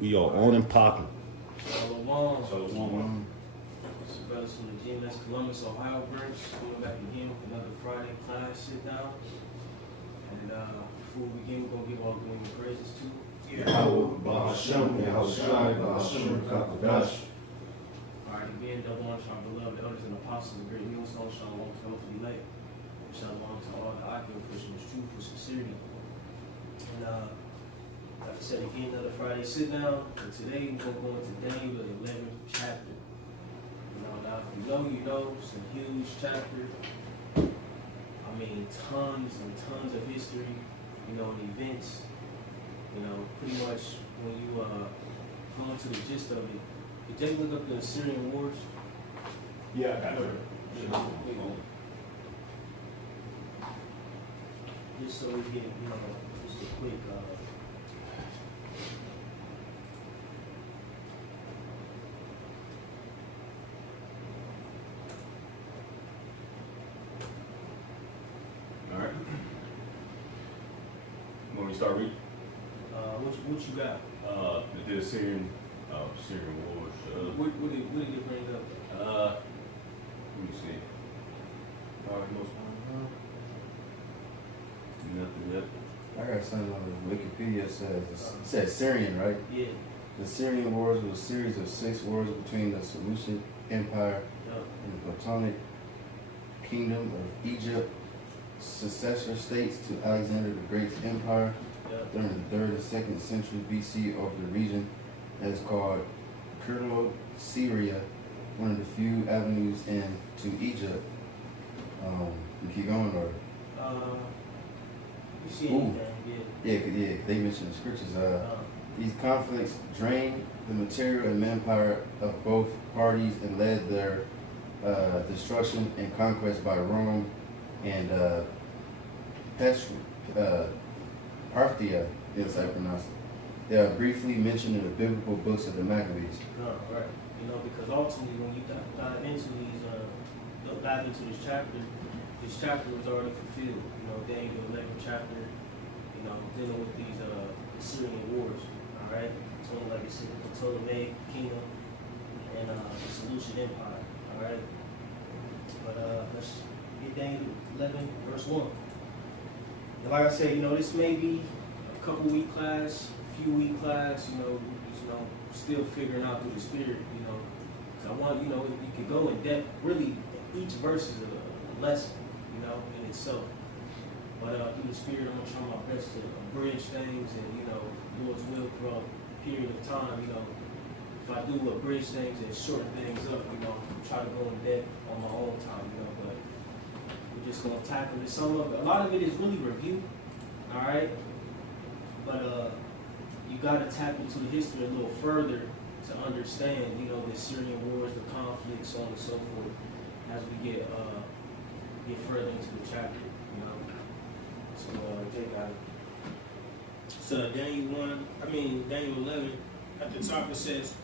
We are on and popping. Shalom. Shalom. It's your brothers from the GMS Columbus, Ohio branch. Coming back again with another Friday class sit down. And before we begin, we're going to give all glory and praises to Alright, again, double honor to our beloved elders and apostles, the great millstone, shalom to those who elect. Shalom to all the occupant Christians, truth for sincerity. And like I said again, another Friday sit down. And today we're going to go into Daniel, the 11th chapter. Now if you know, it's a huge chapter. I mean, tons and tons of history, and events. Pretty much when you go into the gist of it. Did Jake look up the Assyrian Wars? Yeah, I got it. Just so we get, just a quick, All right. When we start reading, what you got? the Syrian Wars. What did you bring up? Let me see. Nothing yet. I got something on the Wikipedia says. It says Syrian, right? Yeah. The Syrian Wars was a series of 6 wars between the Seleucid Empire Yup. and the Ptolemaic Kingdom of Egypt, successor states to Alexander the Great's empire Yup. during the 3rd and 2nd century BC over the region that is called Syria, one of the few avenues into Egypt. You keep going, or? You see Ooh. anything? Yeah, they mentioned the scriptures. These conflicts drained the material and manpower of both parties and led their destruction and conquest by Rome and Parthia, is how I pronounce it. They are briefly mentioned in the biblical books of the Maccabees. No, right. Because ultimately when you dive into these, dive into this chapter was already fulfilled. Daniel 11th chapter, dealing with these Assyrian wars. All right, like I said, the Ptolemaic Kingdom and the Seleucid Empire. All right, but let's get Daniel 11 verse 1. And like I said, this may be a couple week class, a few week class. Still figuring out through the Spirit. So I want you could go in depth. Really, each verse is a lesson. In itself. But through the Spirit, I'm gonna try my best to bridge things and Lord's will throughout a period of time. If I do bridge things and shorten things up, try to go in depth on my own time. But we're just gonna tackle this. A lot of it is really review. All right. But you gotta tap into the history a little further to understand, the Syrian wars, the conflicts, so on and so forth, as we get further into the chapter. So Jay got it. So Daniel 11, at the top it says,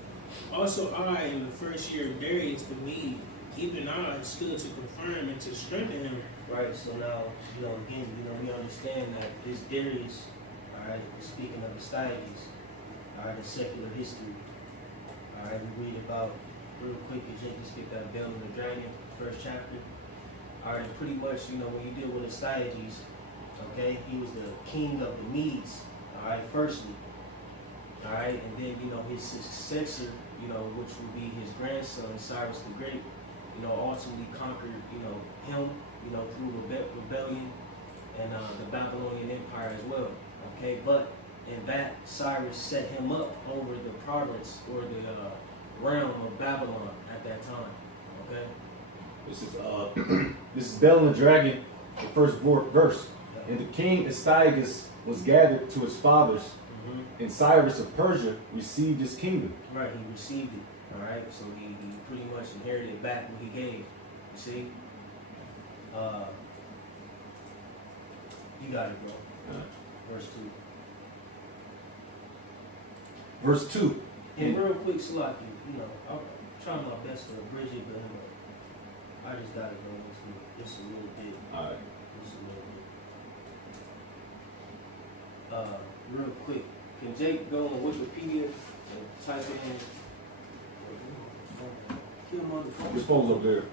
also I, in the first year of Darius the Mede, even I stood to confirm and to strengthen him. Right, so now, again, we understand that this Darius, all right, speaking of Astyages, all right, the secular history, all right, we read about, real quick, Jay just get that Bell and the Dragon, first chapter. All right, and pretty much, when you deal with Astyages, okay, he was the king of the Medes, all right, firstly, all right, and then, his successor, which would be his grandson, Cyrus the Great, ultimately conquered, him, through rebellion and the Babylonian Empire as well, okay, but in that, Cyrus set him up over the province or the realm of Babylon at that time, okay? This is Bell and the Dragon, the first verse. And the king Astyages was gathered to his fathers, and Cyrus of Persia received his kingdom. Right, he received it. All right, so he pretty much inherited back what he gave. You see, you got it, bro. Verse 2. Verse 2. And real quick, Salaki, I'm trying my best to bridge it, but I just got it, bro. Just a little bit. All right. Just a little bit. Real quick, can Jake go on Wikipedia type in. Kill motherfucker. This phone's up there.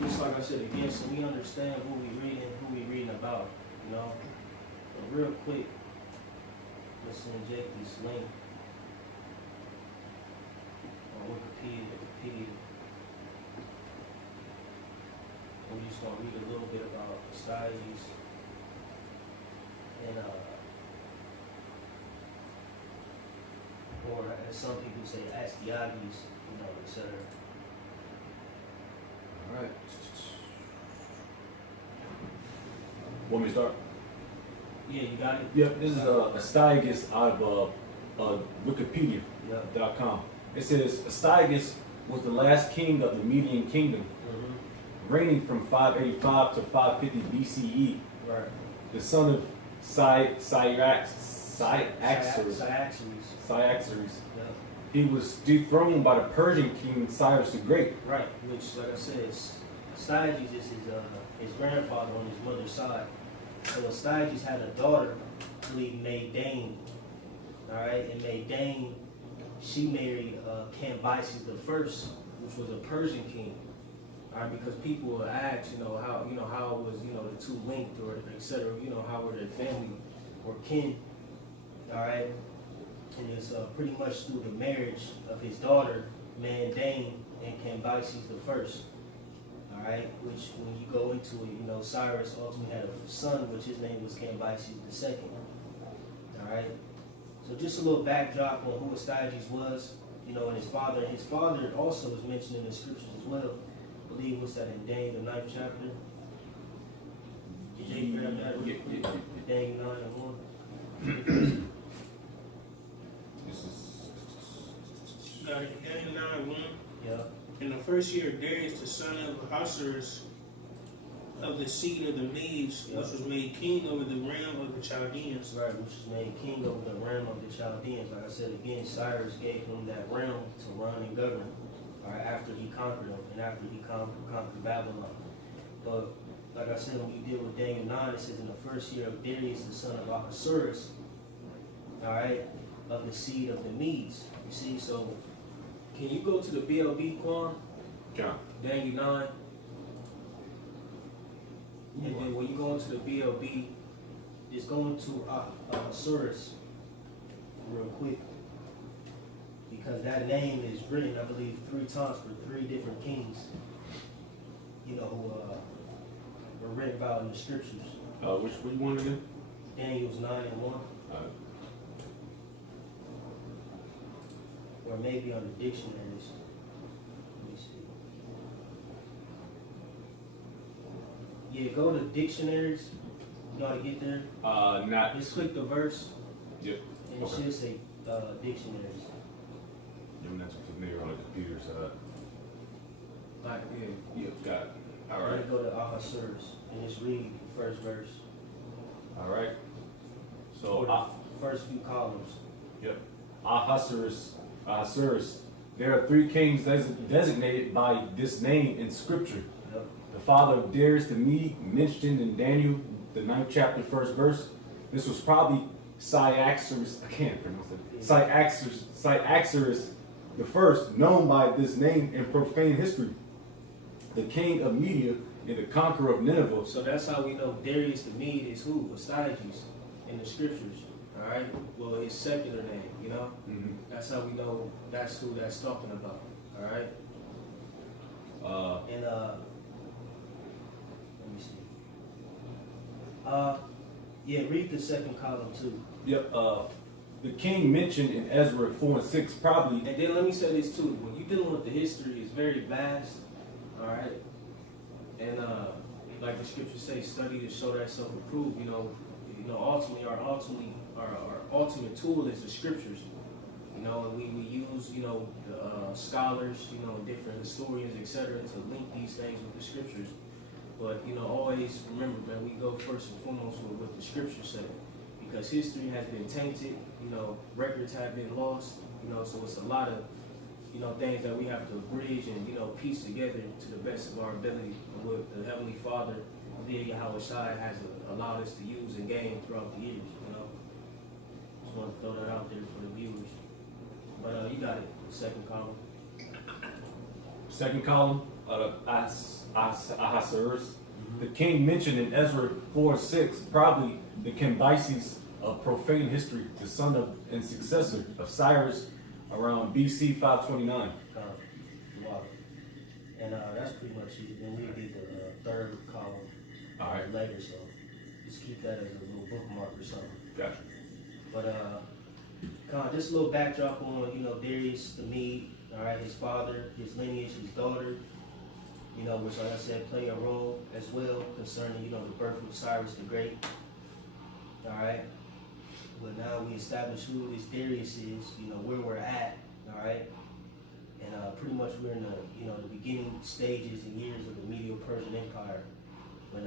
Just like I said again, so we understand who we reading about, you know. But real quick, let's inject this link on Wikipedia. And we're just gonna read a little bit about Astyages and or as some people say, Astyages, you know, etc. All right. Want me to start? Yeah, you got it? Yep, this is Astyages out of Wikipedia.com. Yeah. It says Astyages was the last king of the Median Kingdom, Mm-hmm. reigning from 585 to 550 BCE. Right. The son of Cyaxares. Cyaxares. Yeah. He was dethroned by the Persian king Cyrus the Great. Right. Which, like I said, Astyages is his grandfather on his mother's side. So Astyages had a daughter, I believe, Maydane. All right, and Maydane, she married Cambyses the First, which was a Persian king. All right, because people will ask, how it was, the two linked or etc. How were their family or kin. All right, and it's pretty much through the marriage of his daughter, Mandane, and Cambyses the First. All right, which when you go into it, Cyrus ultimately had a son, which his name was Cambyses the Second. All right, so just a little backdrop on who Astyages was, and his father. His father also is mentioned in the scriptures as well. I believe what's that in Daniel the 9th chapter? Did you grab that? Daniel 9:1. This is Daniel 9:1. Yeah. In the first year of Darius, the son of Ahasuerus, of the seed of the Medes, which was made king over the realm of the Chaldeans. Right, which is made king over the realm of the Chaldeans. Like I said again, Cyrus gave him that realm to run and govern. All right, after he conquered them and after he conquered Babylon. But like I said, when you deal with Daniel 9, it says in the first year of Darius, the son of Ahasuerus, all right, of the seed of the Medes. You see, so can you go to the BLB, Quan? John. Daniel 9. And then when you go into the BLB, just go into Ahasuerus real quick. Because that name is written, I believe, 3 times for 3 different kings, who were written about in the scriptures. Which one again? Daniel's 9:1, or maybe on the dictionaries. Let me see. Yeah, go to dictionaries. You know how to get there? Not. Just click the verse, Yep. and it Okay. should say dictionaries. You're not too familiar on the computer side. Like, Yep. Got it. All and right. then go to Ahasuerus and just read the first verse. All right. Or So, the first few columns. yep. Ahasuerus. There are 3 kings designated by this name in Scripture. Yep. The father of Darius the Mede, mentioned in Daniel, the 9th chapter, 1st verse. This was probably Cyaxares. I can't pronounce it. Cyaxares the first, known by this name in profane history. The king of Media and the conqueror of Nineveh. So that's how we know Darius the Mede is who? Astyages in the scriptures. All right. Well, his secular name. Mhm. That's how we know that's who that's talking about. All right. And let me see. Yeah, read the second column too. Yep. The king mentioned in Ezra 4 and 6 probably. And then let me say this too. When you're dealing with the history, it's very vast. All right. And like the scriptures say, study to show thyself approved. Ultimately, our ultimate tool is the scriptures. And we use the scholars, different historians, etc., to link these things with the scriptures. But always remember, man, we go first and foremost with what the scriptures say, because history has been tainted. Records have been lost. So it's a lot of you know, things that we have to bridge and, you know, piece together to the best of our ability, and what the Heavenly Father, Dear Yahweh Shai, has allowed us to use and gain throughout the years, you know. Just want to throw that out there for the viewers. But you got it, the second column. Second column, Ahasuerus. The king mentioned in Ezra 4:6, probably the Cambyses of profane history, the son of and successor of Cyrus around BC 529. Wow. And that's pretty much it. Then we did the third column All right. later, so just keep that as a little bookmark or something. Gotcha. But just a little backdrop on, you know, Darius the Mede, all right, his father, his lineage, his daughter, you know, which, like I said, play a role as well concerning, you know, the birth of Cyrus the Great, all right. But now we established who this Darius is, you know, where we're at, all right. And pretty much we're in the, you know, the beginning stages and years of the Medo-Persian Empire when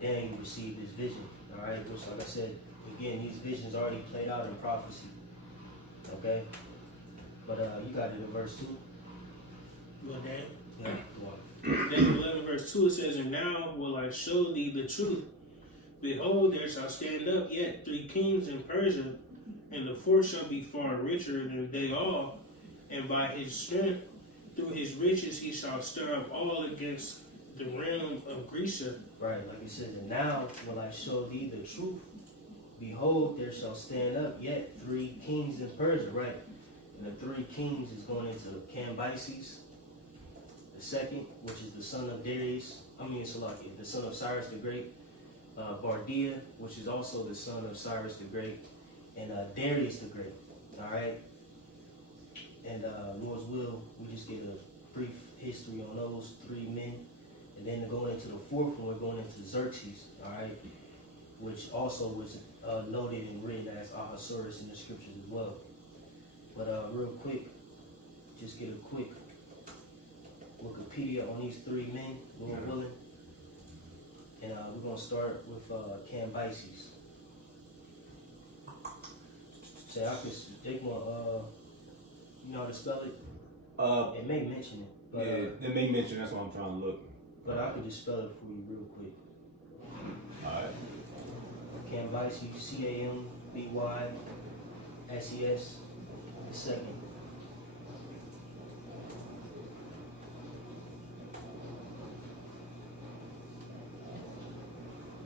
Daniel received his vision, all right, which, like I said, again, these visions already played out in prophecy, okay? But you got it in verse 2. Well, Dan, Yeah, go on. Daniel 11 verse 2, it says, "And now will I show thee the truth. Behold, there shall stand up yet 3 kings in Persia, and the fourth shall be far richer than they all. And by his strength, through his riches, he shall stir up all against the realm of Grecia." Right, like he says, "And now will I show thee the truth. Behold, there shall stand up yet 3 kings in Persia," right? And the 3 kings is going into Cambyses, the second, which is the son of Darius, the son of Cyrus the Great, Bardia, which is also the son of Cyrus the Great, and Darius the Great, all right? And Lord's will, we just get a brief history on those 3 men. And then going into the fourth one, we're going into Xerxes, all right? Which also was noted and written as Ahasuerus in the scriptures as well. But real quick, just get a quick Wikipedia on these 3 men, Lord willing. And we're going to start with Cambyses. Say, they want, you know how to spell it? It may mention it, but, Yeah, it may mention, that's why I'm trying to look. but I could just spell it for you real quick. Alright. Cambyses, Cambyses, the second.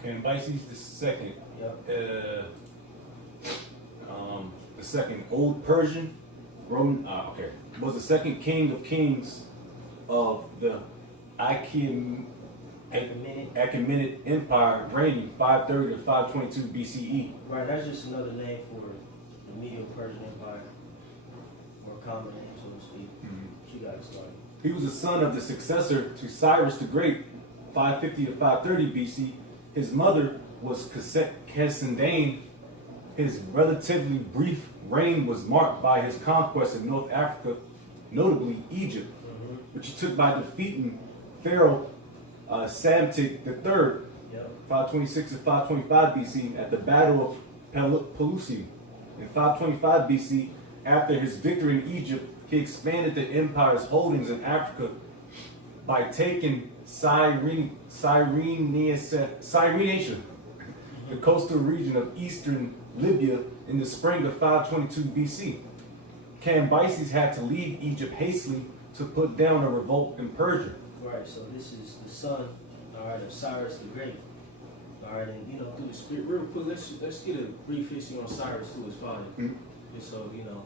Cambyses the second. Yep. The second Old Persian, was the second king of kings of the Achaemenid Empire, reigning 530 to 522 BCE. Right, that's just another name for the Medo-Persian Empire, or common name, so to speak. She got it started. He was the son of the successor to Cyrus the Great, 550 to 530 BC. His mother was Casandane. His relatively brief reign was marked by his conquest of North Africa, notably Egypt, which he took by defeating Pharaoh Psamtik III, Yep. 526 to 525 BC, at the Battle of Pelusium. In 525 BC, after his victory in Egypt, he expanded the empire's holdings in Africa by taking Cyrenaica, the coastal region of eastern Libya, in the spring of 522 BC. Cambyses had to leave Egypt hastily to put down a revolt in Persia. Right, so this is the son, all right, of Cyrus the Great. All right, and you know, through the spirit, real quick, let's get a brief history on Cyrus to his father. Just so you know,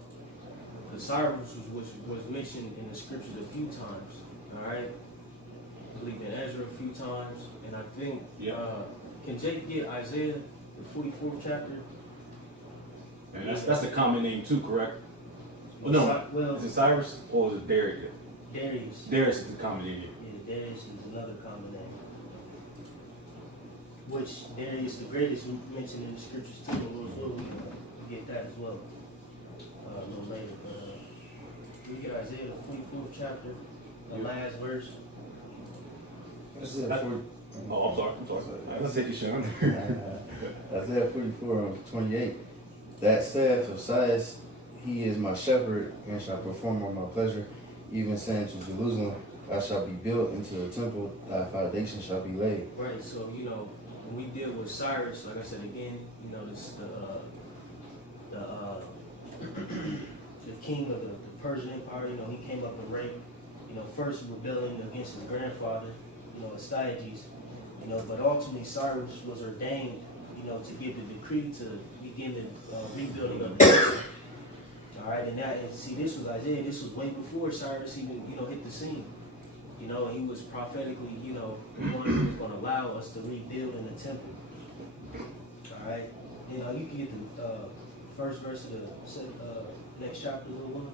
because Cyrus was mentioned in the scriptures a few times. All right, I believe in Ezra a few times, and I think can Jake get Isaiah the 44th chapter? And that's a common name too, correct? Well, no. Well, Is it Cyrus or is it Darius? Darius. Darius is the common name. Yeah, Darius is another common name. Which Darius the Great is mentioned in the scriptures too, and we'll get that as well a little later. But we get Isaiah the 44th chapter, the last verse. Oh, I'm sorry. Let's take a shot. Isaiah 44, 28. That staff of size he is my shepherd and shall perform all my pleasure, even saying to Jerusalem, thou shalt be built into a temple, thy foundation shall be laid. Right. So when we deal with Cyrus, like I said again, this the king of the Persian Empire. He came up in rank. First rebelling against his grandfather, Astyages. But ultimately Cyrus was ordained, to give the decree to begin the rebuilding of the temple. All right, and see, this was Isaiah. This was way before Cyrus even, hit the scene. He was prophetically, the one who was going to allow us to rebuild in the temple. All right, you can get the first verse of the next chapter, little one.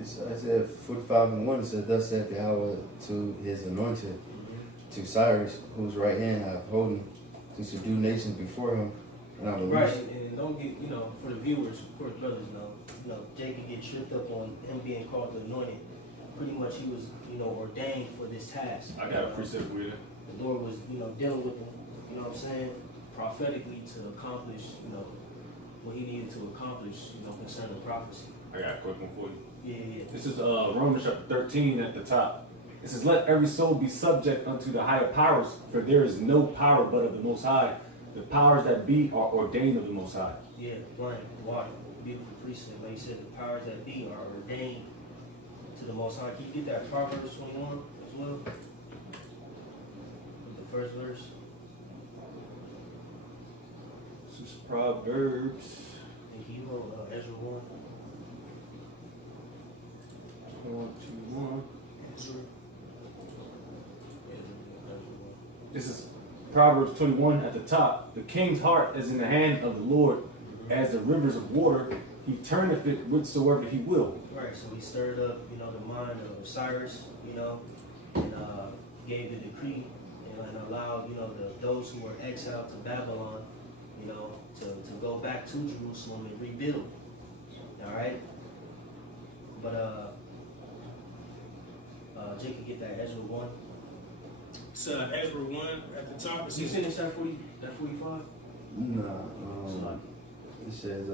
It's Isaiah 45:1. It says, thus saith Yahweh to his anointed, to Cyrus, whose right hand I have holden, to subdue nations before him, and I will Right, loose. and don't get, for the viewers, of course, brothers know, Jacob get tripped up on him being called the anointed. Pretty much he was, ordained for this task. I got a precept for you. The Lord was, dealing with him, prophetically to accomplish, what he needed to accomplish, concerning prophecy. I got a quick one for you. Yeah. This is Romans chapter 13 at the top. It says, let every soul be subject unto the higher powers, for there is no power but of the Most High. The powers that be are ordained of the Most High. Yeah, right, water, beautiful precept. Like you said, the powers that be are ordained to the Most High. Can you get that Proverbs 21 as well? The first verse. This is Proverbs And can you hold Ezra 1? 21. Ezra. This is Proverbs 21 at the top. The king's heart is in the hand of the Lord, as the rivers of water. He turneth it whithersoever he will. Right, so he stirred up, the mind of Cyrus, and gave the decree and allowed, those who were exiled to Babylon, to go back to Jerusalem and rebuild. All right? But Jake can get that Ezra 1. So Ezra 1 at the top. It You says, finished that 45? No, it says,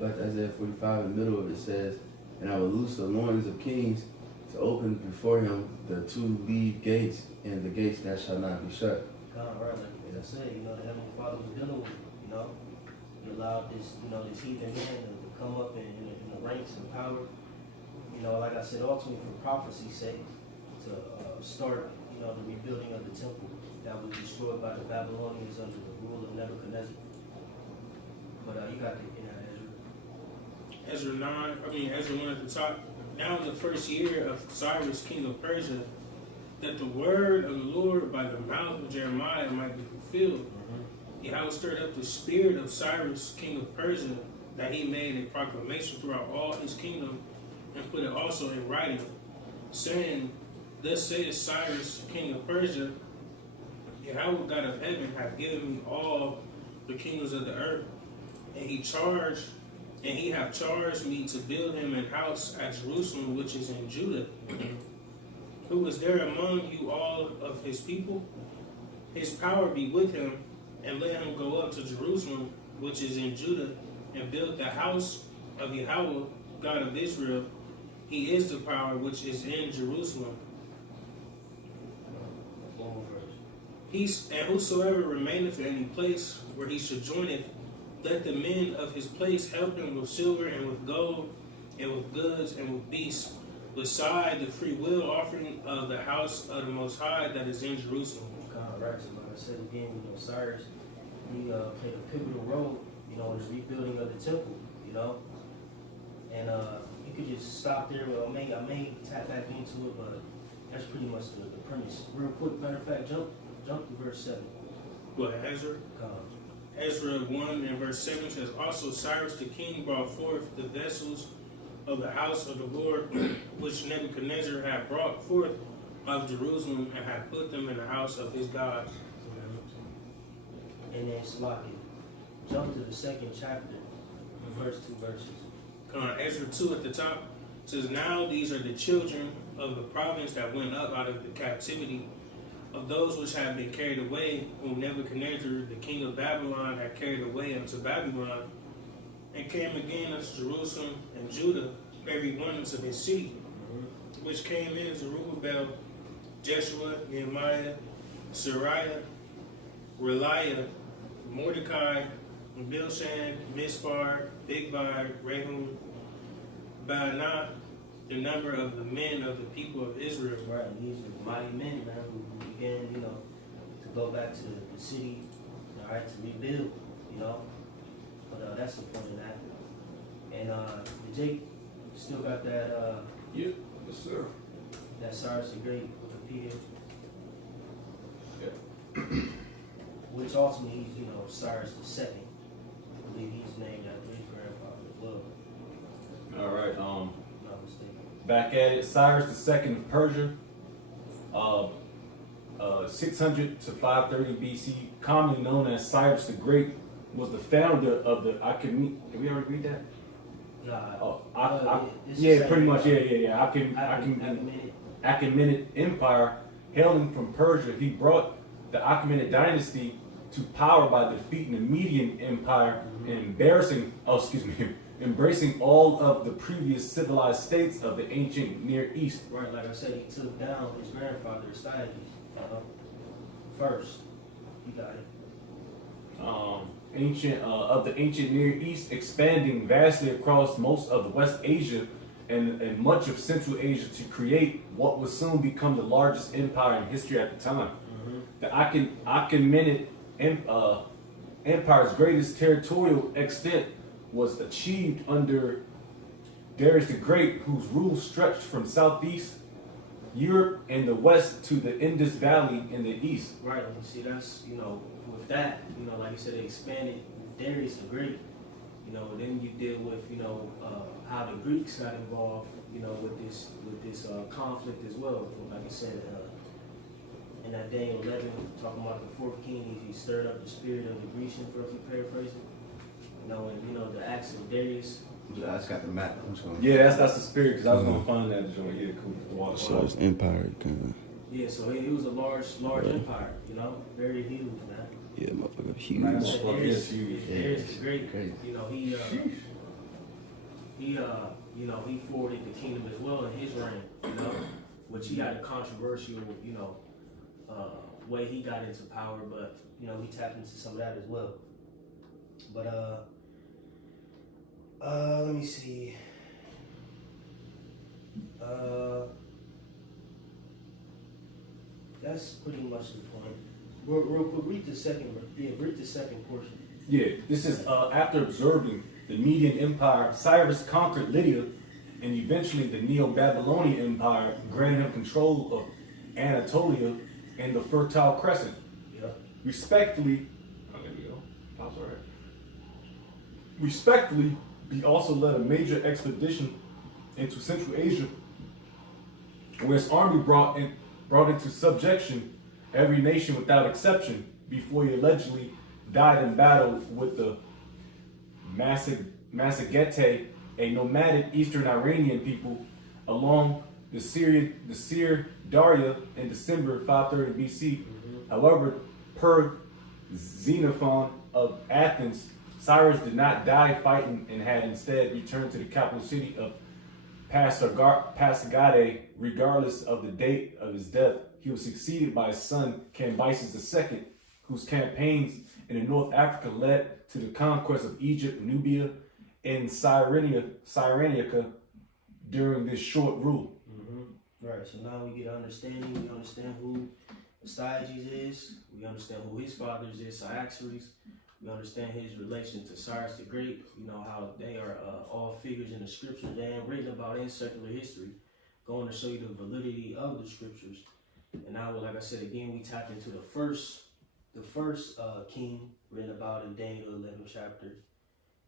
back to Isaiah 45, in the middle of it says, and I will loose the loins of kings to open before him the two lead gates, and the gates that shall not be shut. God, right, like I said, the Heavenly Father was dealing with it, He allowed this, this heathen man to come up in the ranks and power. Like I said, ultimately for prophecy's sake, to start, the rebuilding of the temple that was destroyed by the Babylonians under the rule of Nebuchadnezzar. But you got Ezra. Ezra 1 at the top. Now in the first year of Cyrus, king of Persia, that the word of the Lord by the mouth of Jeremiah might be fulfilled. Yahweh stirred up the spirit of Cyrus, king of Persia, that he made a proclamation throughout all his kingdom, and put it also in writing, saying, thus saith Cyrus, king of Persia, Yahweh God of heaven hath given me all the kingdoms of the earth, and he hath charged me to build him an house at Jerusalem, which is in Judah. Who is there among you all of his people? His power be with him, and let him go up to Jerusalem, which is in Judah, and build the house of Yahweh, God of Israel. He is the power which is in Jerusalem. And whosoever remaineth in any place where he sojourneth, let the men of his place help him with silver and with gold and with goods and with beasts, beside the free will offering of the house of the Most High that is in Jerusalem. God, right. So like I said again, Cyrus, he played a pivotal role, in the rebuilding of the temple, And you could just stop there. Well, I may tap back into it, but that's pretty much the premise. Real quick, matter of fact, jump to verse 7. What, Ezra? Ezra 1 and verse 7 says, also Cyrus the king brought forth the vessels of the house of the Lord, which Nebuchadnezzar had brought forth of Jerusalem, and had put them in the house of his God. And then Salaki, jump to the second chapter, the first 2 verses. Ezra 2 at the top says, now these are the children of the province that went up out of the captivity of those which had been carried away, whom Nebuchadnezzar, the king of Babylon, had carried away unto Babylon. and came again unto Jerusalem and Judah, every one unto his city, which came in Zerubbabel, Jeshua, Nehemiah, Sariah, Reliah, Mordecai, Bilshan, Mispar, Bigvai, Rehum, Baanah, the number of the men of the people of Israel. Right, and these are mighty men, man, who began, you know, to go back to the city, all right, to rebuild, you know. But that's the point of that. And Jake still got that Yep, yes, sir. that Cyrus the Great Wikipedia, which ultimately he's, you know, Cyrus the Second. I believe he's named after his grandfather as well, All right. if I'm not mistaken. Back at it. Cyrus II of Persia, 600 to 530 BC, commonly known as Cyrus the Great, was the founder of the Achaemenid. Did we already read that? Nah, Oh, it's the yeah, same, pretty much. Yeah. Achaemenid. Achaemenid Empire, hailing from Persia, he brought the Achaemenid dynasty to power by defeating the Median Empire and embracing all of the previous civilized states of the ancient Near East. Right, like I said, he took down his grandfather, Astyages, first. You got it. Of the ancient Near East, expanding vastly across most of the West Asia and much of Central Asia to create what would soon become the largest empire in history at the time. The Achaemenid Empire's greatest territorial extent was achieved under Darius the Great, whose rule stretched from southeast Europe and the west to the Indus Valley in the east. Right, and you see, that's, you know, with that, you know, like you said, they expanded Darius the Great. You know, then you deal with, you know, how the Greeks got involved, you know, with this conflict as well. Like I said, in that Daniel 11, talking about the fourth king, he stirred up the spirit of the Grecians, roughly paraphrasing. You know, and you know the acts of Darius. I just got the map. I'm just gonna. Yeah, that's the spirit, because I was gonna find that joint. Yeah, cool. The water. So it's empire kind of. Yeah, so it was a large empire. You know, very huge, man. Yeah, motherfucker, huge. Nice. Darius, huge. Darius the Great. Crazy. You know, he forwarded the kingdom as well in his reign. You know, which he had a controversial, you know, way he got into power, but you know he tapped into some of that as well. But let me see. That's pretty much the point. Real quick, read the second portion. Yeah, this is after observing the Median Empire, Cyrus conquered Lydia, and eventually the Neo-Babylonian Empire granted him control of Anatolia and the Fertile Crescent. Yeah. Respectfully, there we go. Pops all right. Respectfully, he also led a major expedition into Central Asia, where his army brought into subjection every nation without exception before he allegedly died in battle with the Massagetae, a nomadic Eastern Iranian people, along the Seir Daria in December 530 BC. However, per Xenophon of Athens, Cyrus did not die fighting and had instead returned to the capital city of Pasargadae. Regardless of the date of his death, he was succeeded by his son Cambyses II, whose campaigns in the North Africa led to the conquest of Egypt, Nubia, and Cyrenaica during this short rule. Right, so now we get an understanding. We understand who Astyages is. We understand who his fathers is, Cyaxares. We understand his relation to Cyrus the Great. You know how they are all figures in the scripture. They ain't written about in secular history. Going to show you the validity of the scriptures. And now, like I said again, we tap into the first king written about in Daniel 11th chapter.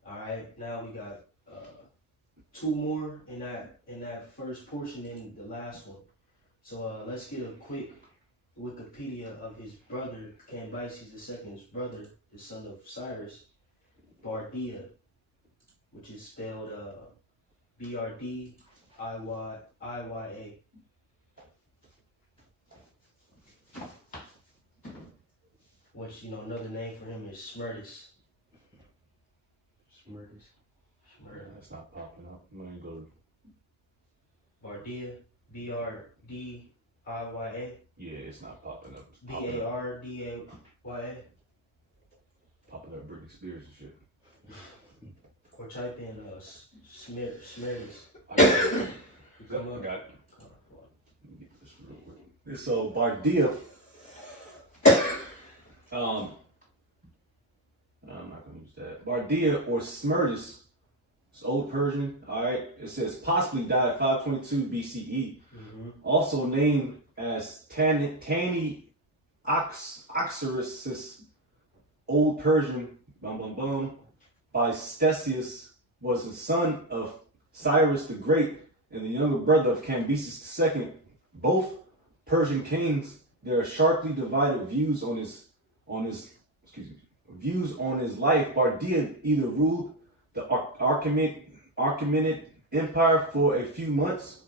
All right, now we got two more in that first portion in the last one. So let's get a quick Wikipedia of his brother, Cambyses II's brother, the son of Cyrus, Bardia, which is spelled Brdiya. Which, you know, another name for him is Smerdis. That's not popping up. I'm gonna go. Bardia, Brdiyah, Yeah, it's not popping up. It's popping up, Bardaya. popping up Britney Spears and shit. Or type in Smears. I got it. I got it. Let me get this real quick. It's Bardia. I'm not gonna use that. Bardia or Smerdis. It's Old Persian. All right. It says possibly died 522 BCE. Also named as Tani Oxyrus, Old Persian, by Ctesias, was the son of Cyrus the Great and the younger brother of Cambyses II. Both Persian kings. There are sharply divided views on his life. Bardia either ruled the Achaemenid Empire for a few months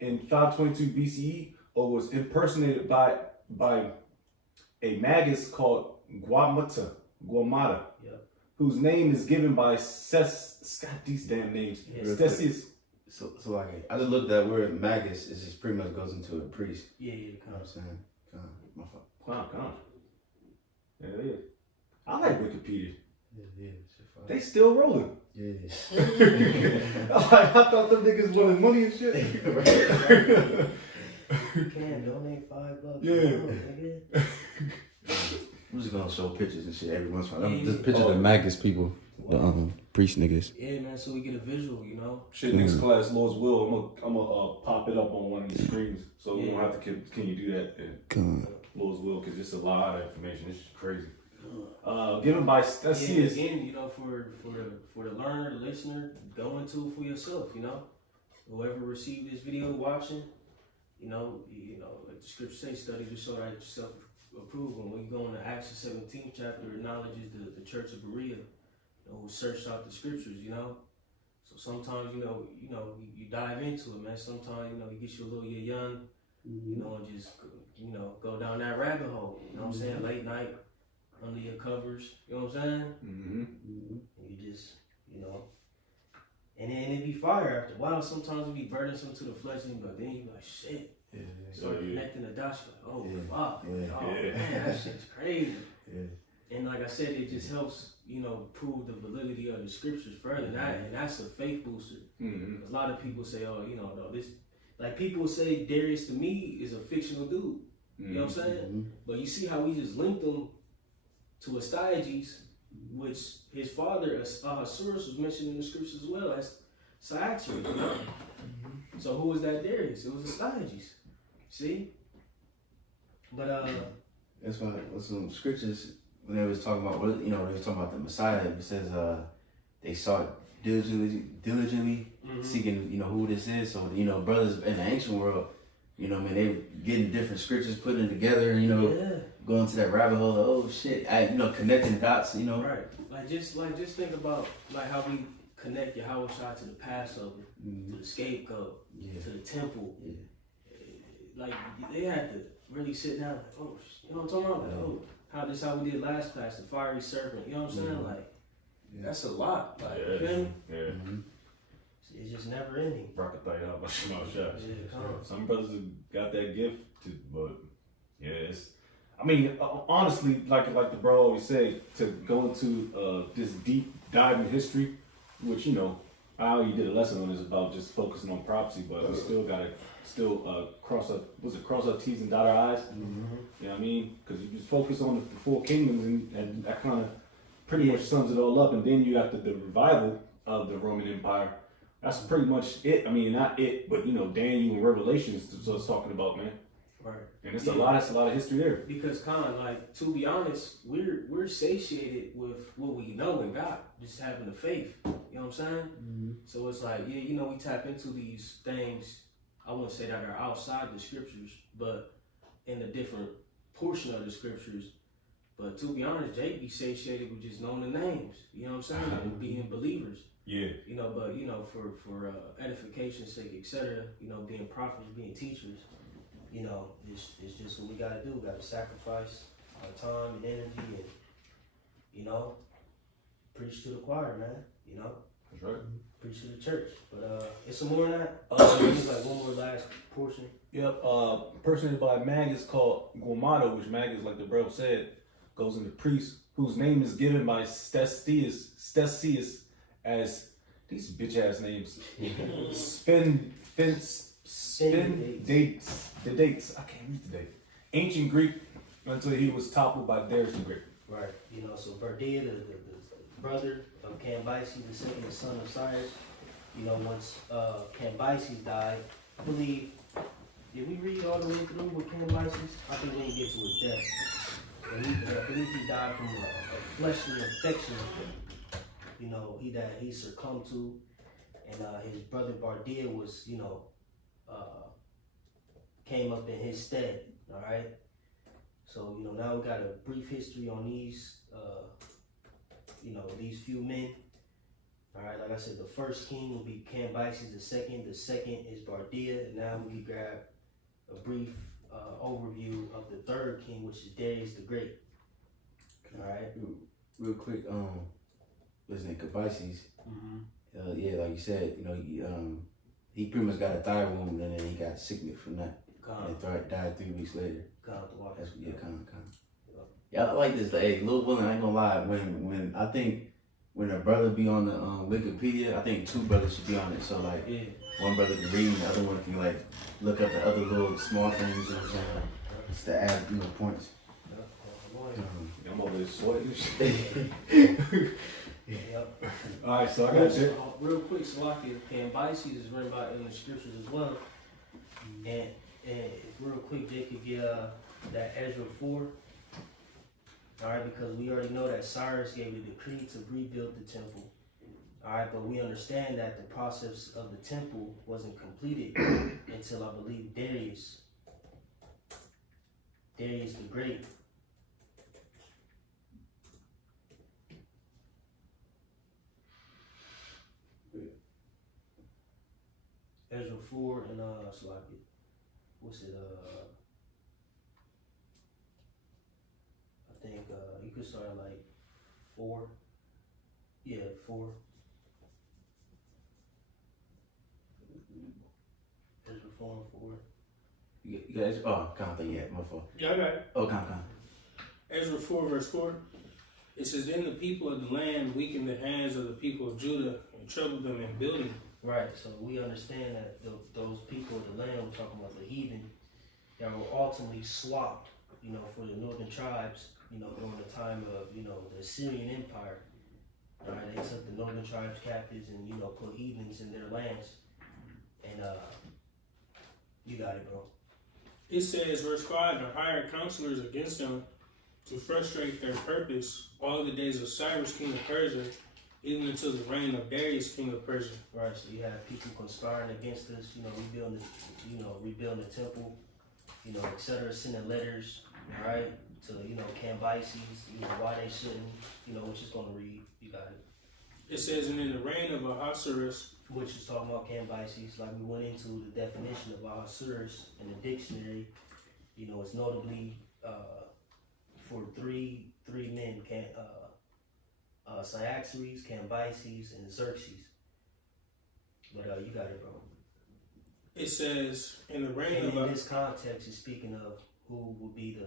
in 522 BCE, or was impersonated by a magus called Guamata, Yep. whose name is given by these damn names. Yes. Ctesias. So like, I just looked at where magus is just pretty much goes into a priest. Yeah, You know what I'm saying? My fault. Wow, yeah, it is. I like Wikipedia. Yeah, shit fire. They still rolling. Yeah. I thought them niggas wanted money and shit. You can donate $5. Yeah. Nigga. I'm just gonna show pictures and shit every once in a while. Yeah, Just yeah. pictures The of Magus people, the priest niggas. Yeah, man. So we get a visual, you know. Shit, next class, Lord's will. I'm gonna pop it up on one of these screens, so we don't have to. Can you do that? God. Lord's will, because it's a lot of information. It's given by Yeah, Ctesias. again, you know, for the learner, the listener, go into it for yourself. You know, whoever received this video watching, you know, like the scripture says, study to show that yourself approved. When we go into Acts the 17th chapter, it acknowledges the church of Berea, who searched out the scriptures. You know, so sometimes you dive into it, man. Sometimes you get you a little young, and just go down that rabbit hole. You know what I'm saying? Late night. Under your covers, you know what I'm saying? Mm-hmm. You just, and then it be fire after a while. Sometimes it be burdensome to the flesh, but then you be like, shit. Yeah. Start connecting the dots, like, oh, Yeah. fuck. Yeah. Oh, man, that shit's crazy. Yeah. And like I said, it just helps, prove the validity of the scriptures further. And that's a faith booster. Mm-hmm. A lot of people say, oh, no, this, like people say Darius to me is a fictional dude. You know what I'm saying? Mm-hmm. But you see how we just linked him to Astyages, which his father, Ahasuerus, was mentioned in the scriptures as well as Cyaxares. So who was that Darius? It was Astyages. See? But That's why with some scriptures when they was talking about they was talking about the Messiah. It says they sought diligently seeking who this is. So brothers in the ancient world, they getting different scriptures, putting it together, going to that rabbit hole. Oh shit, connecting dots. right. Like just think about like how we connect Yahweh Shai to the Passover, to the scapegoat, to the temple. Like they had to really sit down. Like, oh, you know what I'm talking about? Like, how we did last class, the fiery serpent. You know what I'm saying? Like that's a lot. Like you feel me? Yeah. It's just never ending. Rakataya, Bashima Shah. Yeah, come on. Some brothers have got that gift, but honestly, like the bro always say, to go into this deep dive in history, which I already did a lesson on this about just focusing on prophecy, but we still gotta cross our T's and dot our I's. You know what I mean? Because you just focus on the four kingdoms, and that kind of pretty much sums it all up. And then you got the revival of the Roman Empire. That's pretty much it. I mean, not it, but Daniel and Revelations is what it's talking about, man. Right. And it's a lot of history there. Because like to be honest, we're satiated with what we know in God, just having the faith. You know what I'm saying? So it's like, we tap into these things. I wouldn't say that are outside the scriptures, but in a different portion of the scriptures. But to be honest, Jake be satiated with just knowing the names. You know what I'm saying? And being believers. Yeah. But for edification's sake, etc. Being prophets, being teachers. It's just what we gotta do. We gotta sacrifice our time and energy, and preach to the choir, man. That's right. Priest of the church. But it's some more than that. It's like one more last portion. Yep. Person by Magus called Guamado, which Magus, like the bro said, goes into priest, whose name is given by Stesius as these bitch ass names. Dates. The dates. I can't read the date. Ancient Greek until he was toppled by Darius the Great. Right. So Bardia, the brother of Cambyses, the second son of Cyrus. Once Cambyses died, I believe. Did we read all the way through with Cambyses? I think we didn't get to his death. I believe he died from a fleshly infection. He succumbed to, and his brother Bardia was, came up in his stead. All right. So now we got a brief history on these, these few men. All right. Like I said, the first king will be Cambyses the second. The second is Bardia. And now we can grab a brief overview of the third king, which is Darius the Great. All right. Real quick, listen, Cambyses. Yeah, like you said, he pretty much got a thigh wound and then he got sickness from that. And died 3 weeks later. That's kind. Yeah, I like this. Hey, Lil Willin, I ain't gonna lie. When I think when a brother be on the Wikipedia, I think 2 brothers should be on it. So like, one brother can read and the other one can like look up the other little small things. You know what I'm saying? Just to add points. I'm over this sweating. Yep. Alright, so I got you. Real quick, Salakia, Cambyses is written about in the scriptures as well. And real quick, Jay could get that Ezra 4. Alright, because we already know that Cyrus gave a decree to rebuild the temple. Alright, but we understand that the process of the temple wasn't completed until I believe Darius the Great. Ezra 4 and Salakia. What's it? I think you could start at like 4. Yeah, 4. Ezra 4 and 4. You guys, count that yet, my fault. Yeah, I got it. Oh, count. Ezra 4 verse 4. It says, "Then the people of the land weakened the hands of the people of Judah and troubled them in building." Right, so we understand that those people of the land, we're talking about the heathen, that were ultimately swapped, for the northern tribes, during the time of, the Assyrian Empire. Right, they took the northern tribes captives and, put heathens in their lands. And you got it, bro. It says, verse 5, "and hired counselors against them to frustrate their purpose all the days of Cyrus, king of Persia, even until the reign of Darius, king of Persia." Right, so you have people conspiring against us, rebuilding the temple, etc., sending letters, all right, to, Cambyses, why they shouldn't, which is going to read, you got it. It says, "and in the reign of Ahasuerus," Which is talking about Cambyses, like we went into the definition of Ahasuerus in the dictionary, it's notably for three men, Cyaxares, Cambyses, and Xerxes. But you got it, bro. it says, "in the reign And of in this context, it's speaking of who would be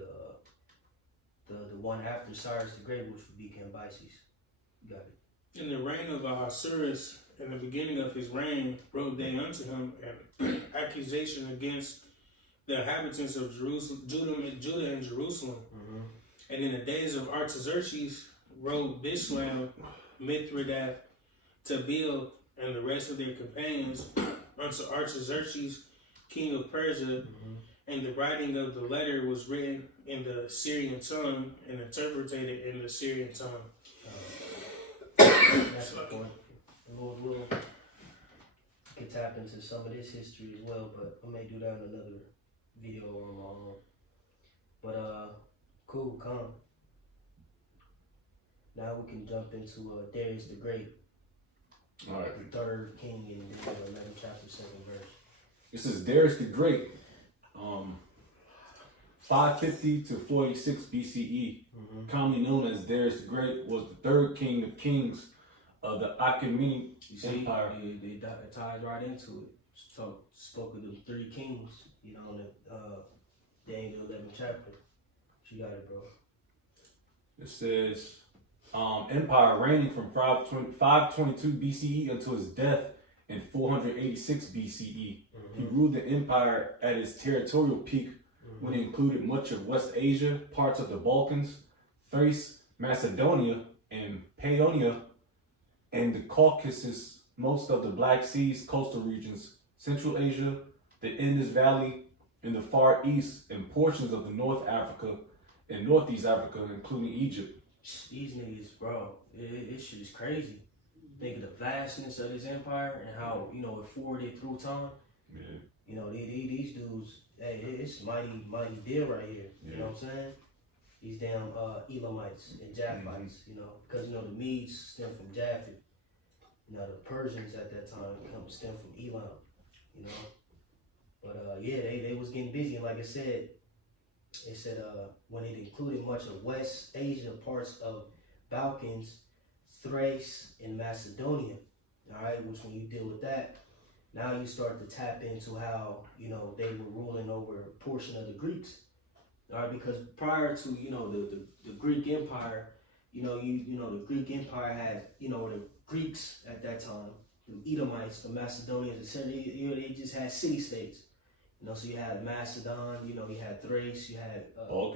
the one after Cyrus the Great, which would be Cambyses. You got it. in the reign of Ahasuerus, in the beginning of his reign, wrote they unto him an accusation against the inhabitants of Jerusalem, Judah and Jerusalem. And in the days of Artaxerxes, wrote Bishlam, Mithridath, Tabeel, and the rest of their companions unto Artaxerxes, king of Persia. And the writing of the letter was written in the Syrian tongue and interpreted in the Syrian tongue." That's the point. Lord will can tap into some of this history as well, but I may do that in another video on my own. But cool, calm. Now we can jump into Darius the Great, Alright. the third king in 11 chapter 7 verse. This is Darius the Great. 550 to 46 BCE, commonly known as Darius the Great, was the third king of kings of the Achaemenid You see, Empire. it ties right into it. So spoke of the three kings, you know, in the Daniel 11th chapter. What you got it, bro? It says, empire reigning from 522 BCE until his death in 486 BCE. He ruled the empire at its territorial peak when it included much of West Asia, parts of the Balkans, Thrace, Macedonia, and Paeonia, and the Caucasus, most of the Black Sea's coastal regions, Central Asia, the Indus Valley, in the Far East, and portions of the North Africa and Northeast Africa, including Egypt. These niggas, bro, this shit is crazy. Think of the vastness of this empire and how, you know, it forwarded through time. Yeah. You know, these dudes, hey, it's mighty deal right here. You know what I'm saying? These damn Elamites and Japhites, you know, because, you know, the Medes stem from Japheth. You know, the Persians at that time stem from Elam, you know. But, yeah, they was getting busy. And like I said, it said when it included much of West Asia, parts of Balkans, Thrace, and Macedonia, all right, which when you deal with that, now you start to tap into how, you know, they were ruling over a portion of the Greeks, all right, because prior to, you know, the Greek Empire, you know, the Greek Empire had, you know, the Greeks at that time, the Edomites, the Macedonians, etc. You know, they just had city states. You know, so you had Macedon, you know, you had Thrace, you had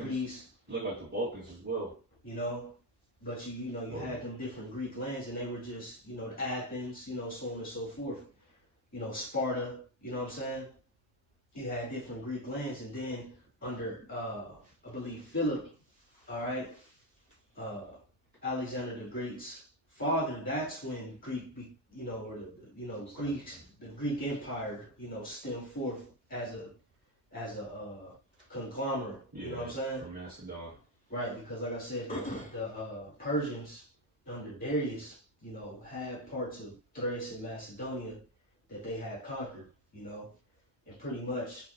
Greece. Look like the Balkans as well. You know, but you had them different Greek lands, and they were just, you know, Athens, you know, so on and so forth. You know, Sparta, you know what I'm saying? You had different Greek lands, and then under, I believe, Philip, all right, Alexander the Great's father, that's when Greek, you know, or the Greek Empire, you know, stemmed forth as a conglomerate. You know what I'm saying? From Macedon. Right, because like I said, the Persians under Darius, you know, had parts of Thrace and Macedonia that they had conquered, you know, and pretty much,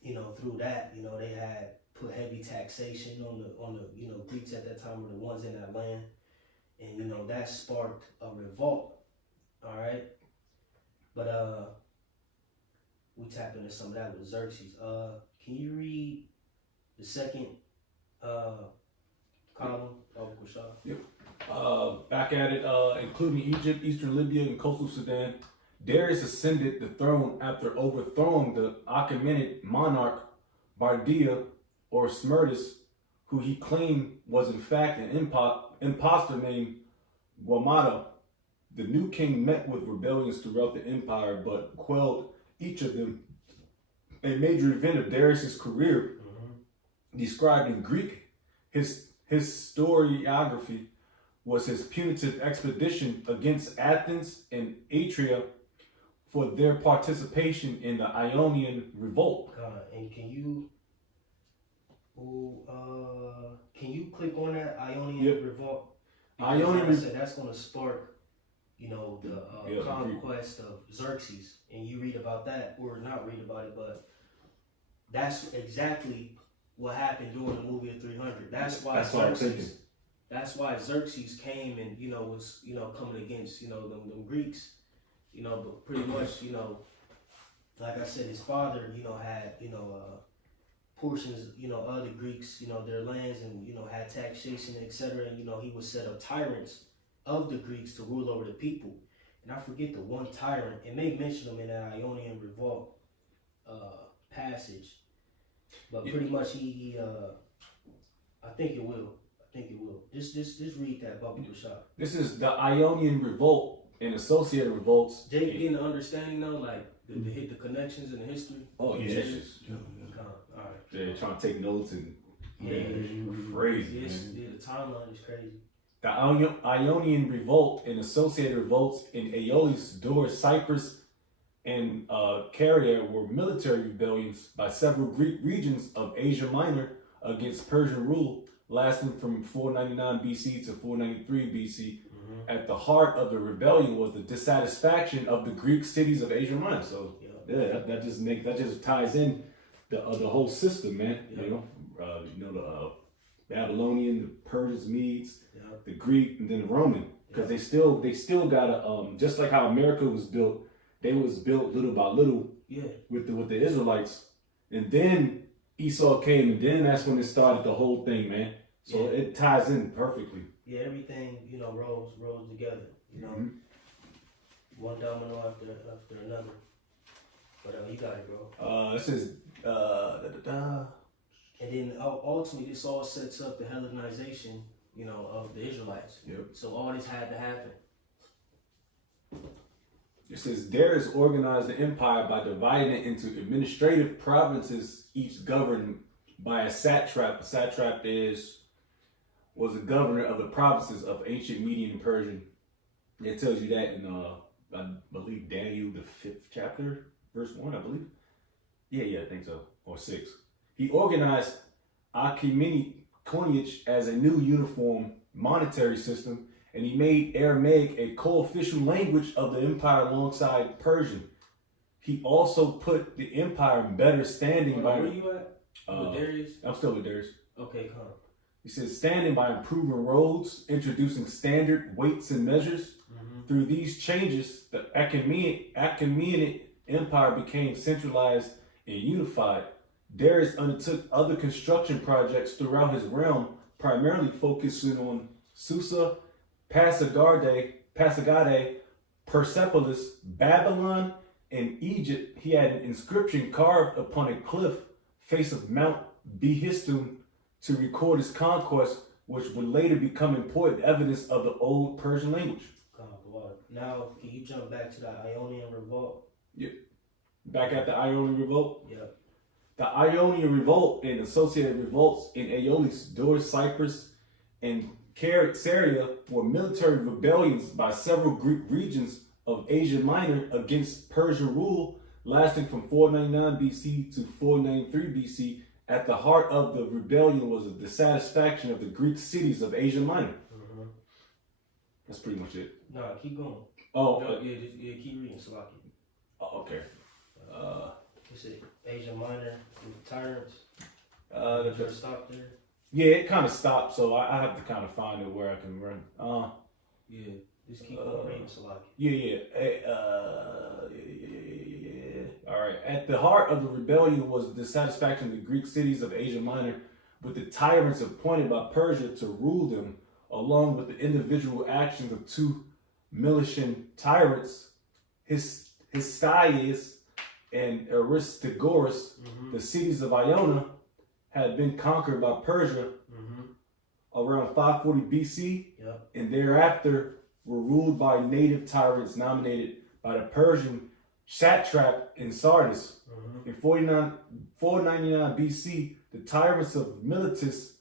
you know, through that, you know, they had put heavy taxation on the you know, Greeks at that time were the ones in that land, and you know that sparked a revolt. All right, but we tap into some of that with Xerxes. Can you read the second column of Kushah? Yep. Back at it, including Egypt, Eastern Libya, and coastal Sudan, Darius ascended the throne after overthrowing the Achaemenid monarch Bardia or Smerdis, who he claimed was in fact an imposter named Guamata. The new king met with rebellions throughout the empire, but quelled each of them. A major event of Darius's career, described in Greek, his historiography, was his punitive expedition against Athens and Atria for their participation in the Ionian Revolt. And can you click on that Ionian Revolt? Because Ionian, like I said, that's going to spark, you know, the conquest of Xerxes, and you read about that, or not read about it, but that's exactly what happened during the movie of 300. That's why Xerxes came and, you know, was, you know, coming against, you know, them Greeks, you know, but pretty much, you know, like I said, his father, you know, had, you know, portions, you know, of the Greeks, you know, their lands, and, you know, had taxation, etc. And, you know, he would set up tyrants of the Greeks to rule over the people. And I forget the one tyrant, it may mention them in that Ionian Revolt passage, but pretty much he I think it will. Just read that bubble shot. This is the Ionian Revolt and associated revolts. Jake getting the understanding though, like the connections and the history. Oh yeah, it's just all right. they're trying to take notes and crazy. The timeline is crazy. The Ionian Revolt and associated revolts in Aeolis, Dor, Cyprus, and Caria were military rebellions by several Greek regions of Asia Minor against Persian rule, lasting from 499 BC to 493 BC. At the heart of the rebellion was the dissatisfaction of the Greek cities of Asia Minor. So that just ties in the whole system, man. You know, the Babylonian, the Persians, Medes, the Greek, and then the Roman. because they still gotta just like how America was built, they was built little by little Yeah. with the Israelites, and then Esau came, and then that's when it started the whole thing, man. So Yeah. it ties in perfectly. Yeah, everything, rose together, Mhm. one domino after another. But you got it, bro. This is And then ultimately, this all sets up the Hellenization, of the Israelites. Yep. So all this had to happen. It says Darius organized the empire by dividing it into administrative provinces, each governed by a satrap. A satrap was a governor of the provinces of ancient Median and Persian. It tells you that in I believe Daniel the 5th chapter, verse 1, I believe. Yeah, I think so. Or 6. He organized Achaemenid coinage as a new uniform monetary system, and he made Aramaic a co-official language of the empire alongside Persian. He also put the empire in better standing by. Where you at? With Darius? I'm still with Darius. Okay, come. He says standing by improving roads, introducing standard weights and measures. Through these changes, the Achaemenid Empire became centralized and unified. Darius undertook other construction projects throughout his realm, primarily focusing on Susa, Pasargadae, Persepolis, Babylon, and Egypt. He had an inscription carved upon a cliff face of Mount Behistun to record his conquest, which would later become important evidence of the old Persian language. Now, can you jump back to the Ionian Revolt? Back at the Ionian Revolt? Yep. The Ionian Revolt and associated revolts in Aeolis, Doris, Cyprus, and Syria were military rebellions by several Greek regions of Asia Minor against Persian rule, lasting from 499 BC to 493 BC. At the heart of the rebellion was the dissatisfaction of the Greek cities of Asia Minor. That's pretty much it. No, keep going. Oh, Keep reading, Salaki. Okay. What's it? Asia Minor, with tyrants. Just stop there. Yeah, it kind of stopped, so I have to kind of find it where I can run. Yeah, just keep on reading, Salaki. Yeah. All right. At the heart of the rebellion was the dissatisfaction of the Greek cities of Asia Minor with the tyrants appointed by Persia to rule them, along with the individual actions of two Milesian tyrants, Histiaeus and Aristogoras. The cities of Iona had been conquered by Persia around 540 BC, and thereafter were ruled by native tyrants nominated by the Persian satrap in Sardis. In 499 BC, the tyrants of Miletus,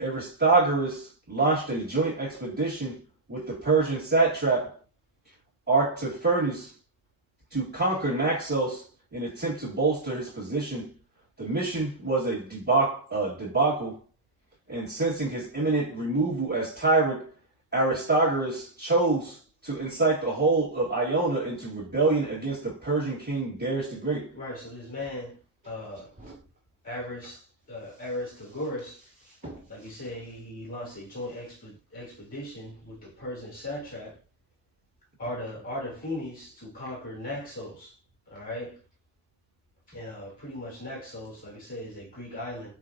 Aristogoras, launched a joint expedition with the Persian satrap Artaphernes to conquer Naxos in an attempt to bolster his position. The mission was a debacle, and sensing his imminent removal as tyrant, Aristogoras chose to incite the whole of Iona into rebellion against the Persian king Darius the Great. Right, so this man, Aristogoras, like you said, he launched a joint expedition with the Persian satrap Artaphernes to conquer Naxos. All right, and pretty much Naxos, like I said, is a Greek island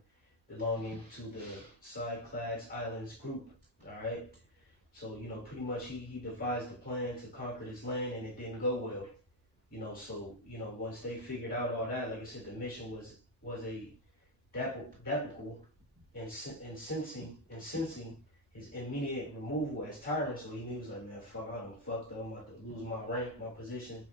belonging to the Cyclades Islands group. All right, so pretty much he devised a plan to conquer this land, and it didn't go well. So once they figured out all that, like I said, the mission was a debacle. And sensing his immediate removal as tyrant, so he knew, like, man, fuck, I done fucked up, I'm about to lose my rank, my position.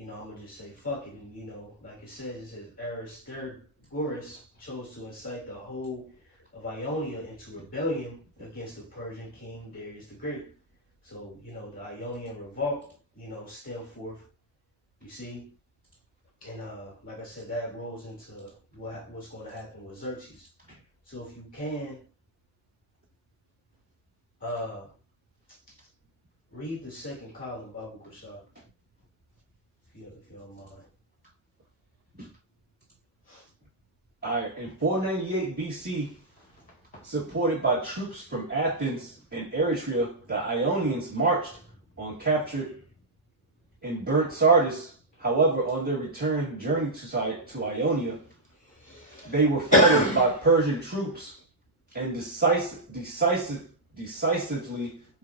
I'm gonna just say fuck it. And like it says Aristogoras chose to incite the whole of Ionia into rebellion against the Persian king Darius the Great. So the Ionian revolt, stemmed forth. You see, and like I said, that rolls into what's going to happen with Xerxes. So if you can, read the second column, Babu Bashar, if you don't mind. All right, in 498 BC, supported by troops from Athens and Eretria, the Ionians marched on captured and burnt Sardis. However, on their return journey to Ionia, they were followed by Persian troops and decisively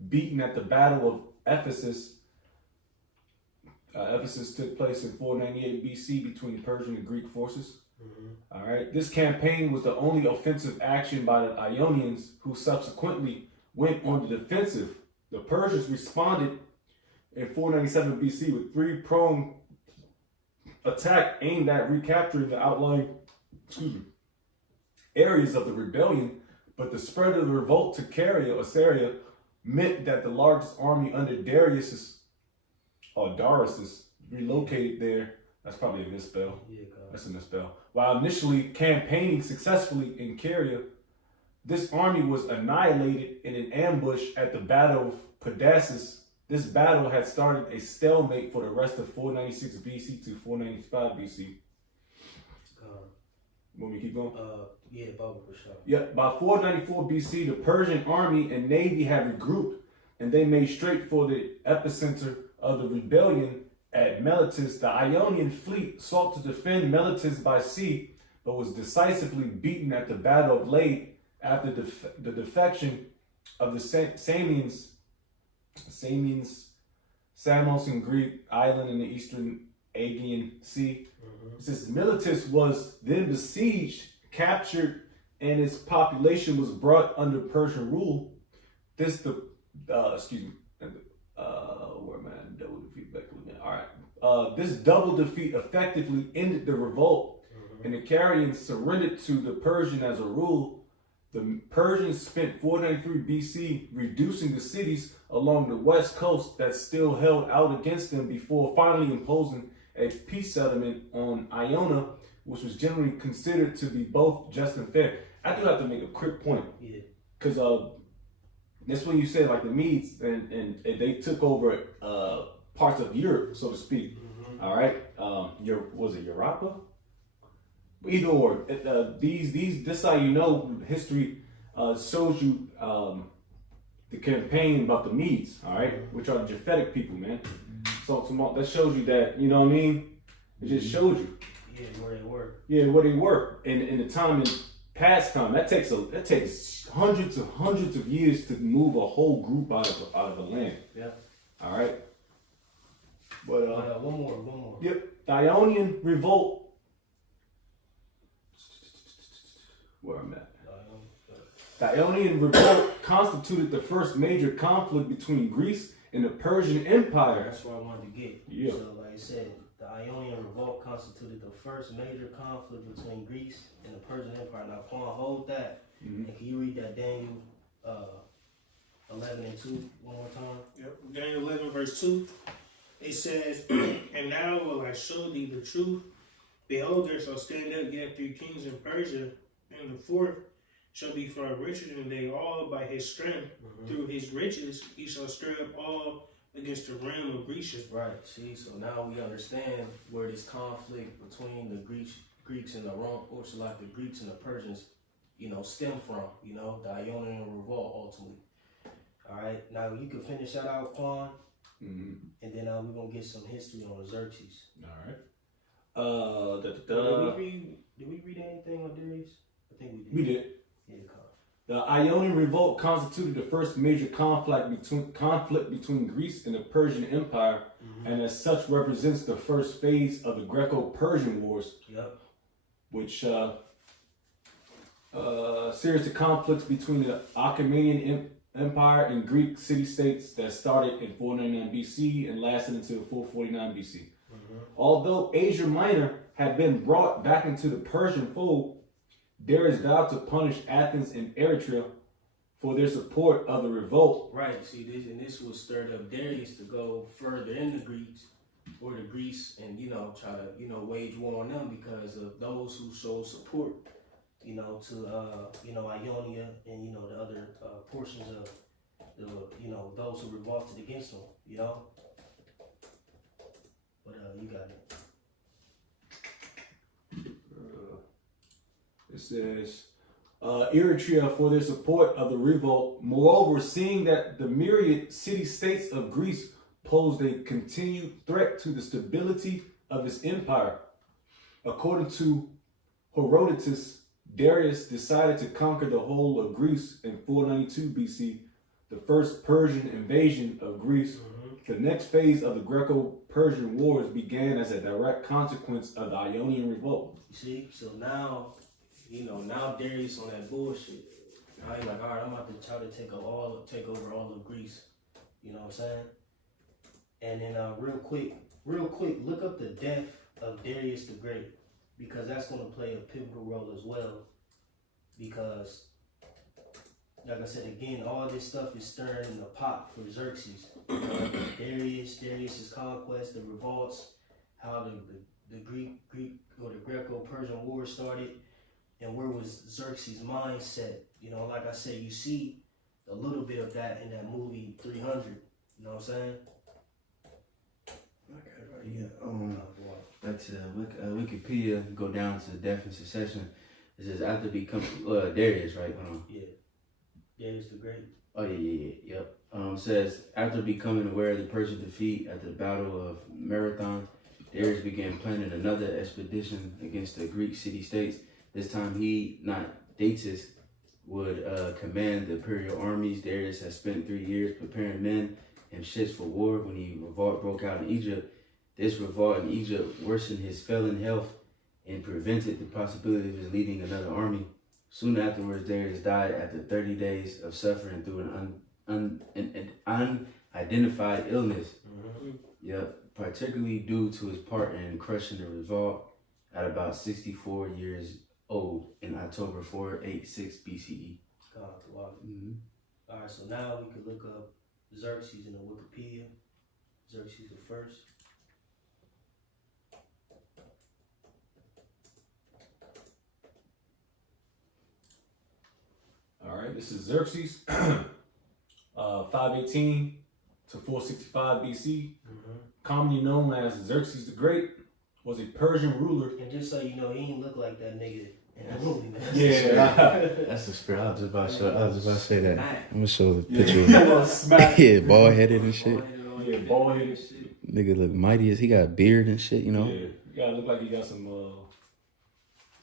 beaten at the Battle of Ephesus. Ephesus took place in 498 BC between Persian and Greek forces. All right. This campaign was the only offensive action by the Ionians, who subsequently went on the defensive. The Persians responded in 497 BC with three-pronged attack aimed at recapturing the outlying areas of the rebellion, but the spread of the revolt to Caria or Syria meant that the largest army under Darius relocated there. That's probably a misspell. Yeah, God. That's a misspell. While initially campaigning successfully in Caria, this army was annihilated in an ambush at the Battle of Pedasus. This battle had started a stalemate for the rest of 496 BC to 495 BC. Want me to keep going? Yeah, Baba for sure. Yeah, by 494 BC, the Persian army and navy had regrouped, and they made straight for the epicenter of the rebellion at Miletus. The Ionian fleet sought to defend Miletus by sea, but was decisively beaten at the Battle of Lade after the defection of the Samians, Samos in Greek, island in the eastern Aegean Sea. Since Miletus was then besieged, captured, and its population was brought under Persian rule, where am I? Double defeat back again. All right. This double defeat effectively ended the revolt, and the Carians surrendered to the Persian as a rule. The Persians spent 493 BC reducing the cities along the west coast that still held out against them before finally imposing a peace settlement on Iona, which was generally considered to be both just and fair. I do have to make a quick point. Yeah. Because that's when you say like the Medes and they took over parts of Europe, so to speak. All right. Was it Europa? Either or. This how you know history shows you the campaign about the Medes, all right, which are the Japhetic people, man. So that shows you that, you know what I mean? It just shows you. Yeah, where they were. Yeah, where they were. In the time in past time, that takes hundreds of years to move a whole group out of a land. Yeah. All right. But one more. Yep. The Ionian revolt. Where I'm at. The Ionian revolt constituted the first major conflict between Greece and the Persian Empire. That's where I wanted to get. Yeah. So, like I said, the Ionian revolt constituted the first major conflict between Greece and the Persian Empire. Now, Quan, hold that. And can you read that Daniel 11 and 2 one more time? Yep. Daniel 11 verse 2. It says, "And now will I show thee the truth. Behold, there shall stand up yet 3 kings in Persia, and the 4th shall be far richer than they all by his strength. Through his riches he shall stir up all against the realm of Grecia." Right. See, so now we understand where this conflict between the Greeks and the Greeks and the Persians, stem from. The Ionian revolt ultimately. All right. Now you can finish that out, Quan, and then we're gonna get some history on Xerxes. All right. Did we read anything on Darius? I think we did. We did. Yeah, Con. The Ionian revolt constituted the first major conflict between Greece and the Persian Empire, and as such represents the first phase of the Greco-Persian Wars. Yep. Which series of conflicts between the Achaemenid Empire and Greek city-states that started in 499 BC and lasted until 449 BC. Although Asia Minor had been brought back into the Persian fold, Darius vowed to punish Athens and Eretria for their support of the revolt. Right. See, this was stirred up Darius to go further in the Greeks, and try to wage war on them because of those who showed support, to Ionia and the other portions of those who revolted against them. But you got it. It says, Eritrea for their support of the revolt. Moreover, seeing that the myriad city-states of Greece posed a continued threat to the stability of his empire, according to Herodotus, Darius decided to conquer the whole of Greece in 492 BC, the first Persian invasion of Greece. The next phase of the Greco-Persian Wars began as a direct consequence of the Ionian Revolt. You see? So now, now Darius on that bullshit. Now he's like, all right, I'm about to try to take over all of Greece. You know what I'm saying? And then real quick, look up the death of Darius the Great, because that's going to play a pivotal role as well. Because, like I said again, all this stuff is stirring the pot for Xerxes. Darius's conquest, the revolts, how the Greek or the Greco-Persian War started, and where was Xerxes' mindset. Like I said, you see a little bit of that in that movie 300. You know what I'm saying? Back to Wikipedia, go down to death and succession. It says after becoming Darius, right? Yeah. Darius the Great. Oh yep. Says after becoming aware of the Persian defeat at the Battle of Marathon, Darius began planning another expedition against the Greek city-states. This time he, not Datis, would command the imperial armies. Darius had spent 3 years preparing men and ships for war when the revolt broke out in Egypt. This revolt in Egypt worsened his failing health and prevented the possibility of his leading another army. Soon afterwards, Darius died after 30 days of suffering through an unidentified illness. Yep, particularly due to his part in crushing the revolt at about 64 years old in October 486 BCE. All right, so now we can look up Xerxes in the Wikipedia. Xerxes the first. All right, this is Xerxes, 518 to 465 BC, commonly known as Xerxes the Great, was a Persian ruler. And just so you know, he ain't look like that nigga in the movie, man. Yeah. That's the spirit. I was just about to say that. Nah. I'm gonna show the picture. Smack. Yeah, bald headed and shit. Yeah, bald-headed. Nigga look mighty as he got a beard and shit, Yeah, you gotta look like you got some.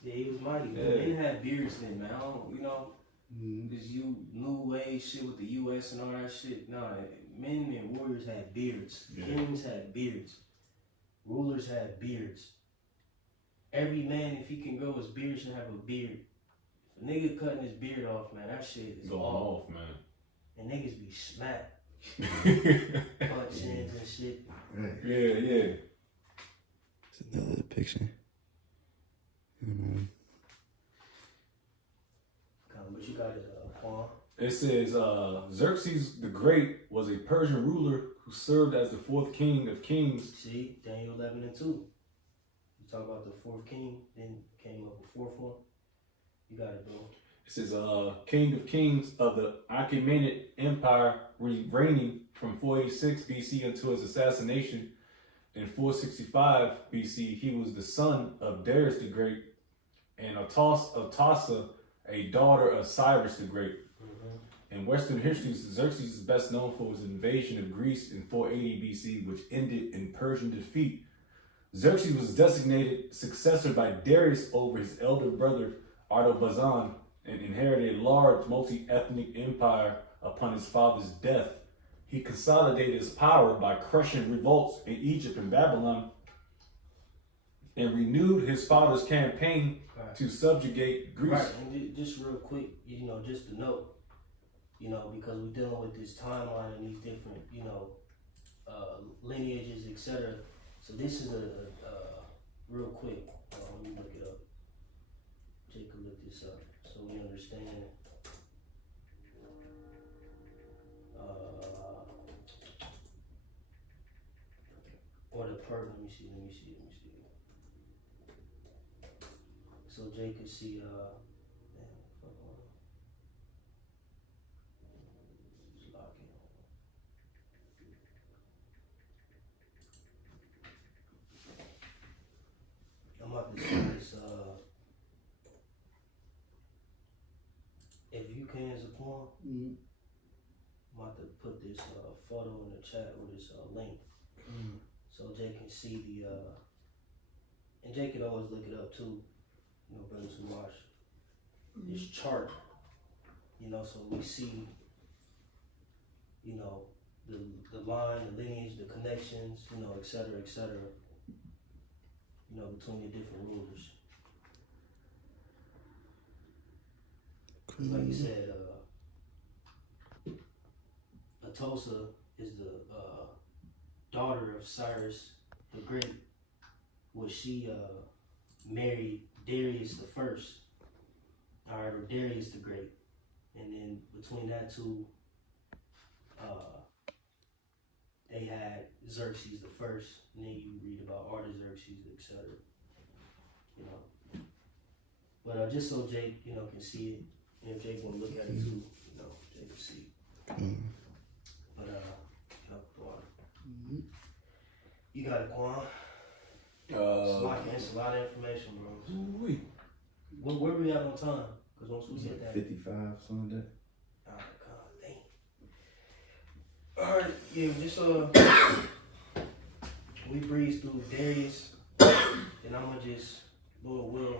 Yeah, he was mighty. Yeah. Men had beards then, man. I don't, this new age shit with the U.S. and all that shit. Nah, men and warriors had beards. Yeah. Kings had beards. Rulers had beards. Every man, if he can grow his beard, should have a beard. If a nigga cutting his beard off, man, that shit is Going off. off, man. And niggas be smacked. Butt chins and shit. Yeah. It's another depiction. But you got it, Quan. It says Xerxes the Great was a Persian ruler who served as the fourth king of kings. See, Daniel 11 and 2. You talk about the fourth king, then came up with fourth one. You got it, bro. It says king of kings of the Achaemenid Empire, reigning from 486 BC until his assassination in 465 BC. He was the son of Darius the Great and Atassa, a daughter of Cyrus the Great. In Western history, Xerxes is best known for his invasion of Greece in 480 BC, which ended in Persian defeat. Xerxes was designated successor by Darius over his elder brother Artaxerxes and inherited a large multi-ethnic empire upon his father's death. He consolidated his power by crushing revolts in Egypt and Babylon and renewed his father's campaign to subjugate Greece. Right, and just real quick, just to note, because we're dealing with this timeline and these different, lineages, etc. So this is a real quick, let me look it up. Jacob look this up so we understand. Let me see. So Jake could see, let's lock it. I'm about to see this, you can, Zaquan, Mm-hmm. I'm about to put this photo in the chat or this link, so Jay can see the and Jay can always look it up too. You know, brothers who watch this chart. You know, so we see, you know, the line, the lineage, the connections, you know, et cetera, you know, between the different rulers. 'Cause like you said, Atosa is the daughter of Cyrus the Great, which she married Darius the First, alright, or Darius the Great. And then between that two, they had Xerxes the First, and then you read about Artaxerxes, etc. You know, but just so Jake, you know, can see it, and if Jake want to look at it too, you know, Jake can see. But you got it, Quan. It's a lot of information, bro. Where we at on time? Because once we get that. 55, something like that. Oh God, dang. Alright, yeah, just we breeze through Darius, and I'ma just, Lord will,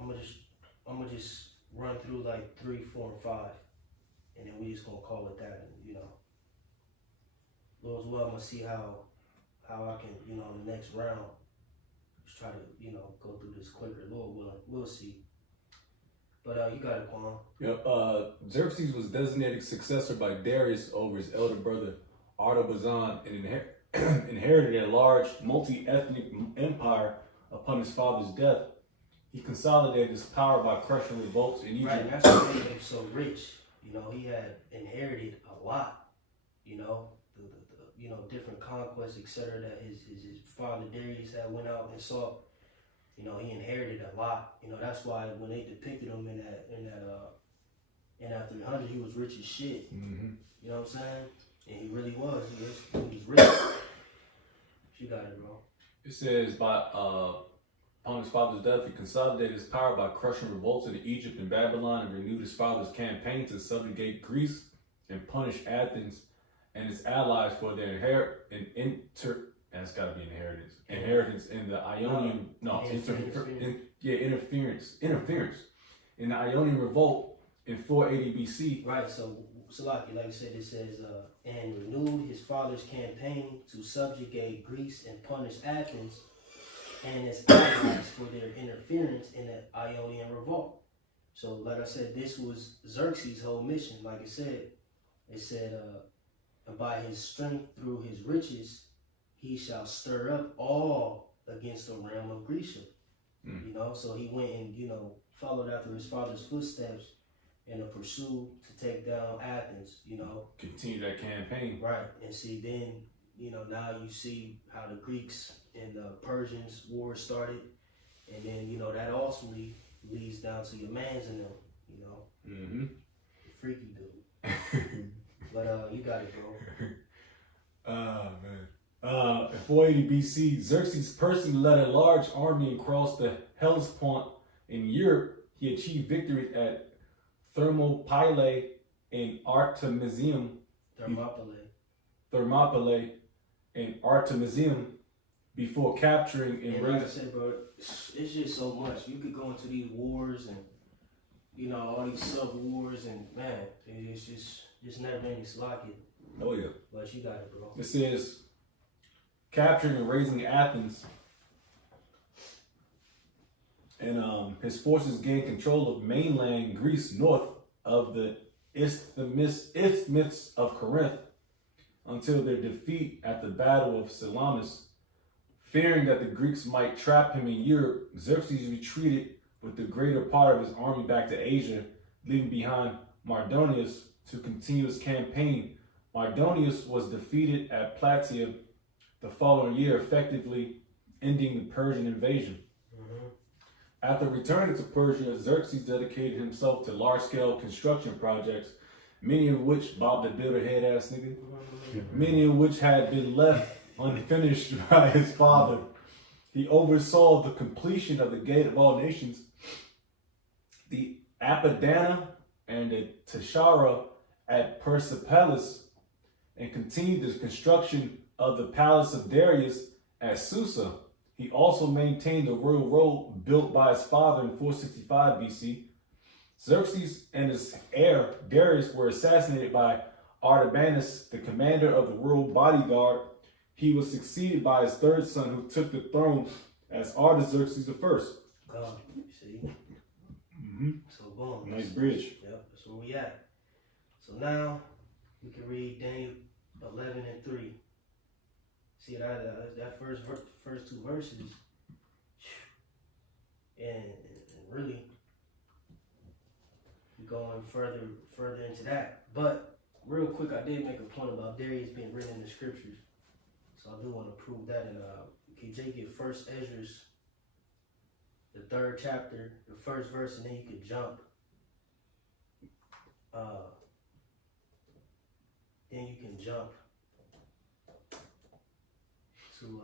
I'ma just run through like 3, 4, and 5, and then we just gonna call it that, and you know. Lord's will, I'm gonna see how I can, you know, in the next round, just try to, you know, go through this quicker. Lord willing, we'll see. But you got it, Quan. Yep. Xerxes was designated successor by Darius over his elder brother Artaxerxes and inherited a large multi-ethnic empire upon his father's death. He consolidated his power by crushing revolts in Egypt. Right, and that's what made him so rich. You know, he had inherited a lot. You know, the you know, different conquests, etc. That his father Darius had went out and saw. You know, he inherited a lot. You know, that's why when they depicted him in that 300, he was rich as shit. Mm-hmm. You know what I'm saying? And he really was. He was rich. You got it, bro. It says upon his father's death, he consolidated his power by crushing revolts in Egypt and Babylon, and renewed his father's campaign to subjugate Greece and punish Athens and its allies for their inheritance in the Ionian interference in the Ionian revolt in 480 BC. Right. So Salaki, like I said, it says and renewed his father's campaign to subjugate Greece and punish Athens and its allies for their interference in the Ionian revolt. So, like I said, this was Xerxes' whole mission. Like it said, and by his strength through his riches, he shall stir up all against the realm of Grecia. You know, so he went and, you know, followed after his father's footsteps in a pursuit to take down Athens, you know. Continue that campaign. Right. And see, then, you know, now you see how the Greeks and the Persians war started. And then, you know, that ultimately leads down to your mans and them, you know. Mm-hmm. Freaky dude. But you got it, bro. Oh, man. In 480 BC, Xerxes personally led a large army and crossed the Hellespont in Europe. He achieved victories at Thermopylae and Artemisium. Thermopylae and Artemisium before capturing and like I said, bro, it's just so much. You could go into these wars and, you know, all these sub wars, and man, it's just never ending slocking. Oh yeah. But you got it, bro. It says capturing and raising Athens, and his forces gained control of mainland Greece north of the Isthmus of Corinth until their defeat at the Battle of Salamis. Fearing that the Greeks might trap him in Europe, Xerxes retreated with the greater part of his army back to Asia, leaving behind Mardonius to continue his campaign. Mardonius was defeated at Plataea the following year, effectively ending the Persian invasion. After returning to Persia, Xerxes dedicated himself to large-scale construction projects, many of which, Bob the Builder head-ass nigga, many of which had been left unfinished by his father. He oversaw the completion of the Gate of All Nations, the Apadana and at Tashara at Persepolis, and continued the construction of the palace of Darius at Susa. He also maintained the royal road built by his father in 465 BC. Xerxes and his heir Darius were assassinated by Artabanus, the commander of the royal bodyguard. He was succeeded by his third son, who took the throne as Artaxerxes I. God, you see? Mm-hmm. So boom. Nice bridge. Yep, that's where we at. So now we can read Daniel 11 and 3. See that first two verses, and really going further into that. But real quick, I did make a point about Darius being written in the scriptures, so I do want to prove that. And can Jay get First Ezra, the 3rd chapter, the 1st verse, and then you can jump. Then you can jump to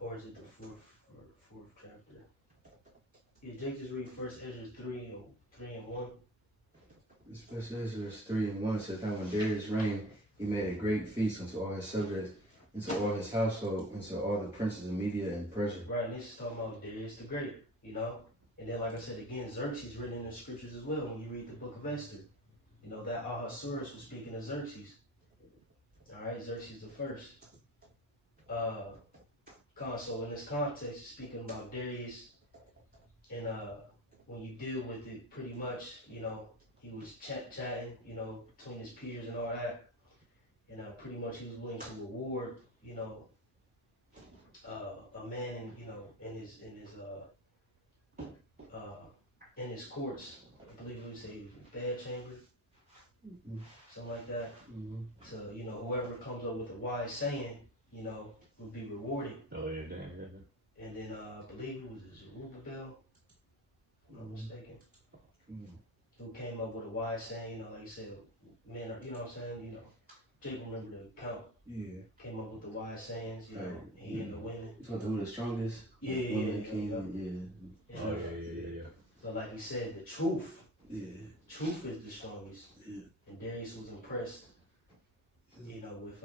or is it the fourth chapter? Yeah, Jake just read First Ezra 3 and 1. This first Ezra 3 and 1 says, "Now when Darius reigned, he made a great feast unto all his subjects, and to all his household, and to all the princes of Media and Persia." Right, and this is talking about Darius the Great, you know? And then, like I said again, Xerxes written in the scriptures as well when you read the book of Esther. You know, that Ahasuerus was speaking of Xerxes. Alright, Xerxes the first. So in this context, it's speaking about Darius, and when you deal with it, pretty much, you know, he was chatting, you know, between his peers and all that, and pretty much he was willing to reward, you know, a man, in, you know, in his courts. I believe it was a bed chamber, something like that. Mm-hmm. To, you know, whoever comes up with a wise saying, you know, will be rewarded. Oh yeah, damn. And then I believe it was Zerubbabel, if I'm not mistaken, who came up with a wise saying, you know, like you said, men are, you know what I'm saying, you know, Jake remember the account, Yeah. came up with the wise sayings, you know, Right. he and the women. So who the strongest? Yeah, woman yeah, king, yeah. Oh yeah. But like you said, the truth yeah. is the strongest. Yeah. And Darius was impressed, you know, with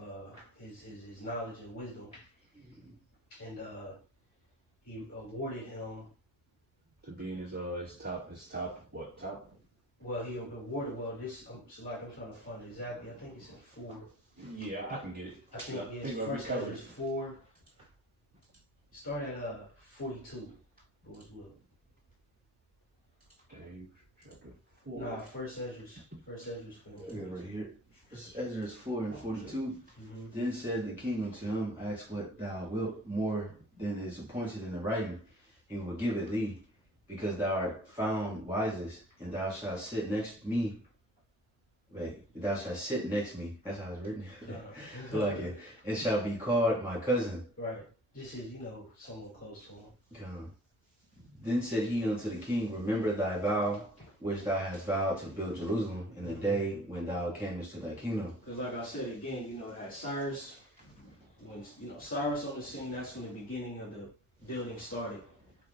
his knowledge and wisdom. And he awarded him, To be in his top. well, he awarded, this, so like I'm trying to find it exactly, I think it's in 4. Yeah, I can get it. I think I it's think I first recovered Ezra 4. Start at 42. It was what? Daniel chapter 4. Nah, first Ezra's Yeah, right here. Ezra 4 and 42. Then said the king unto him, "Ask what thou wilt more than is appointed in the writing, and he will give it thee, because thou art found wisest, and thou shalt sit next me." Wait, thou shalt sit next me. That's how it's written. So like it shall be called my cousin. Right. This is, you know, someone close to him. Then said he unto the king, "Remember thy vow, which thou hast vowed to build Jerusalem in the day when thou camest to thy kingdom." Because like I said again, you know, it had Cyrus. When, you know, Cyrus on the scene, that's when the beginning of the building started.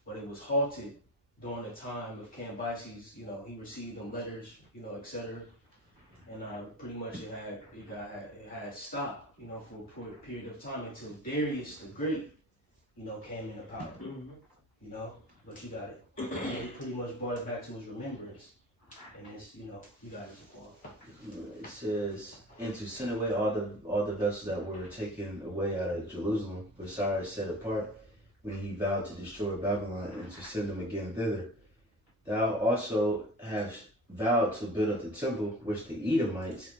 But it was halted during the time of Cambyses. You know, he received them letters, you know, etc. And pretty much it had stopped, you know, for a period of time until Darius the Great, you know, came into power. You know, but you got it. And it pretty much brought it back to his remembrance. And it's, you know, you got it, Jaquan. It says, "And to send away all the vessels that were taken away out of Jerusalem, for Cyrus set apart when he vowed to destroy Babylon, and to send them again thither. Thou also hast vowed to build up the temple which the Edomites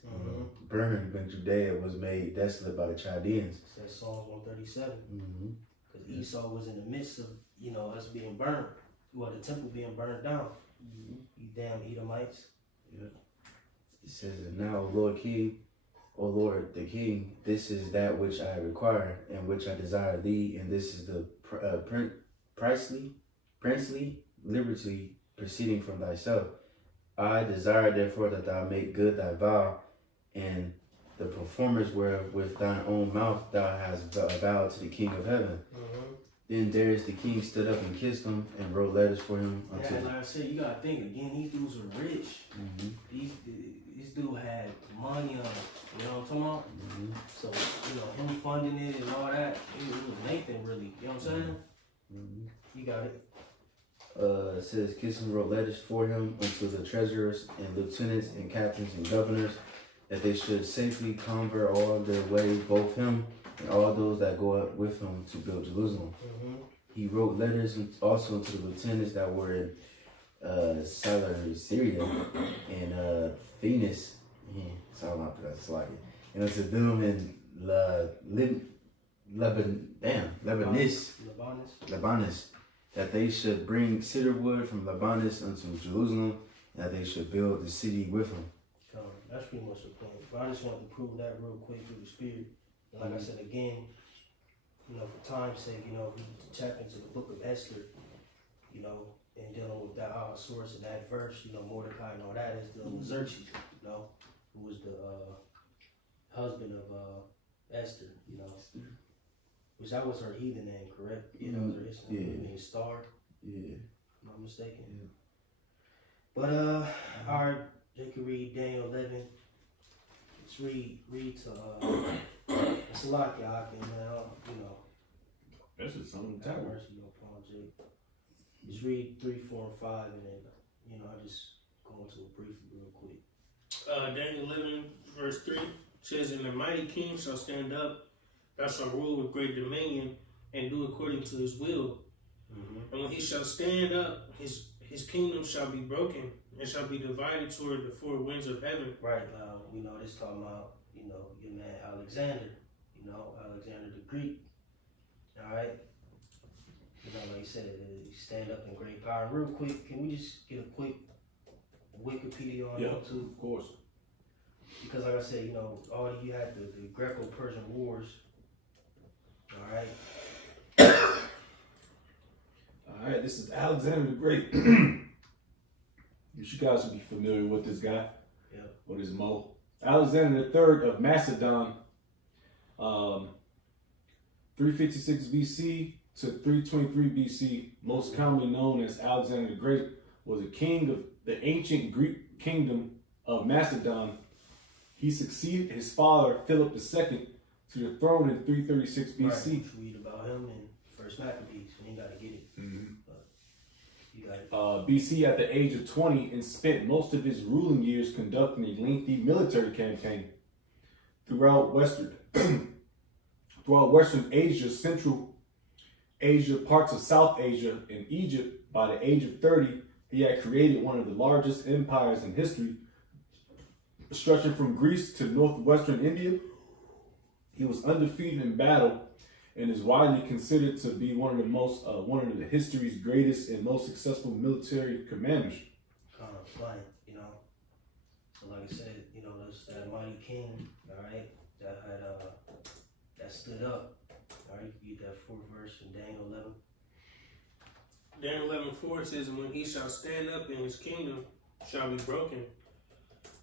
burned when Judea was made desolate by the Chaldeans." It says Psalms 137. Mm-hmm. Because Esau was in the midst of, you know, us being burned. Well, the temple being burned down. You damn Edomites. It says, "And now, O Lord King, O Lord the King, this is that which I require, and which I desire thee, and this is the princely liberty proceeding from thyself. I desire therefore that thou make good thy vow, and the performance whereof with thine own mouth thou hast vowed to the King of heaven. Then Darius the king stood up and kissed him and wrote letters for him Yeah, until. like I said, you gotta think again. These dudes are rich. Mhm, This dude had money on him. You know what I'm talking about? mhm, So you know him funding it and all that. It was Nathan really. You know what I'm saying? mhm. You got it. It says Kism wrote letters for him unto the treasurers and lieutenants and captains and governors that they should safely convert all their way, both him and all those that go up with him to build Jerusalem. Mm-hmm. He wrote letters also to the lieutenants that were in Syria and Phoenix. Yeah, sorry about that, slacking. And unto them in Lebanese. Lebanus, that they should bring cedar wood from Lebanus unto Jerusalem, and that they should build the city with him. That's pretty much the point. But I just wanted to prove that real quick through the spirit. And like I said again, you know, for time's sake, you know, we tap into the book of Esther, you know, and dealing with that source and that verse, you know, Mordecai and all that is dealing with Xerxes, you know, who was the husband of Esther, you know. Which that was her heathen name, correct? Yeah, that was her Israel Yeah. name, Star, Yeah. if I'm not mistaken. Yeah. But alright, you can read Daniel 11. Let's read to it's a lot, y'all, man. You know, That's just something to have tell. mercy upon Jake. Just read 3, 4, and 5, and then you know, I just go into it briefly, real quick. Daniel 11, verse 3 says, "And the mighty king shall stand up, that shall rule with great dominion, and do according to his will. Mm-hmm. And when he shall stand up, his kingdom shall be broken, and shall be divided toward the four winds of heaven." Right now, you know, this talking about, you know, your man Alexander, you know, Alexander the Greek. All right. You know, like you said, stand up in great power. Real quick, can we just get a quick Wikipedia on Yeah, YouTube? of course. Because like I said, you know, you had the Greco-Persian Wars. All right. All right, this is Alexander the Great. You guys should be familiar with this guy. Yeah. What is Mo? Alexander III of Macedon, 356 BC to 323 BC, most commonly known as Alexander the Great, was a king of the ancient Greek kingdom of Macedon. He succeeded his father, Philip II, to the throne in 336 BC. Right. Read about him in First Maccabees. You ain't got to get it. Mm-hmm. You got it. BC at the age of 20 and spent most of his ruling years conducting a lengthy military campaign throughout Western Asia, Central Asia, parts of South Asia, and Egypt. By the age of 30, he had created one of the largest empires in history, stretching from Greece to northwestern India. He was undefeated in battle and is widely considered to be one of the history's greatest and most successful military commanders. Funny, you know. So like I said, you know, there's that mighty king, all right, that had that stood up. All right, you get that 4th verse in Daniel 11. Daniel 11:4 says, "And when he shall stand up, and his kingdom shall be broken,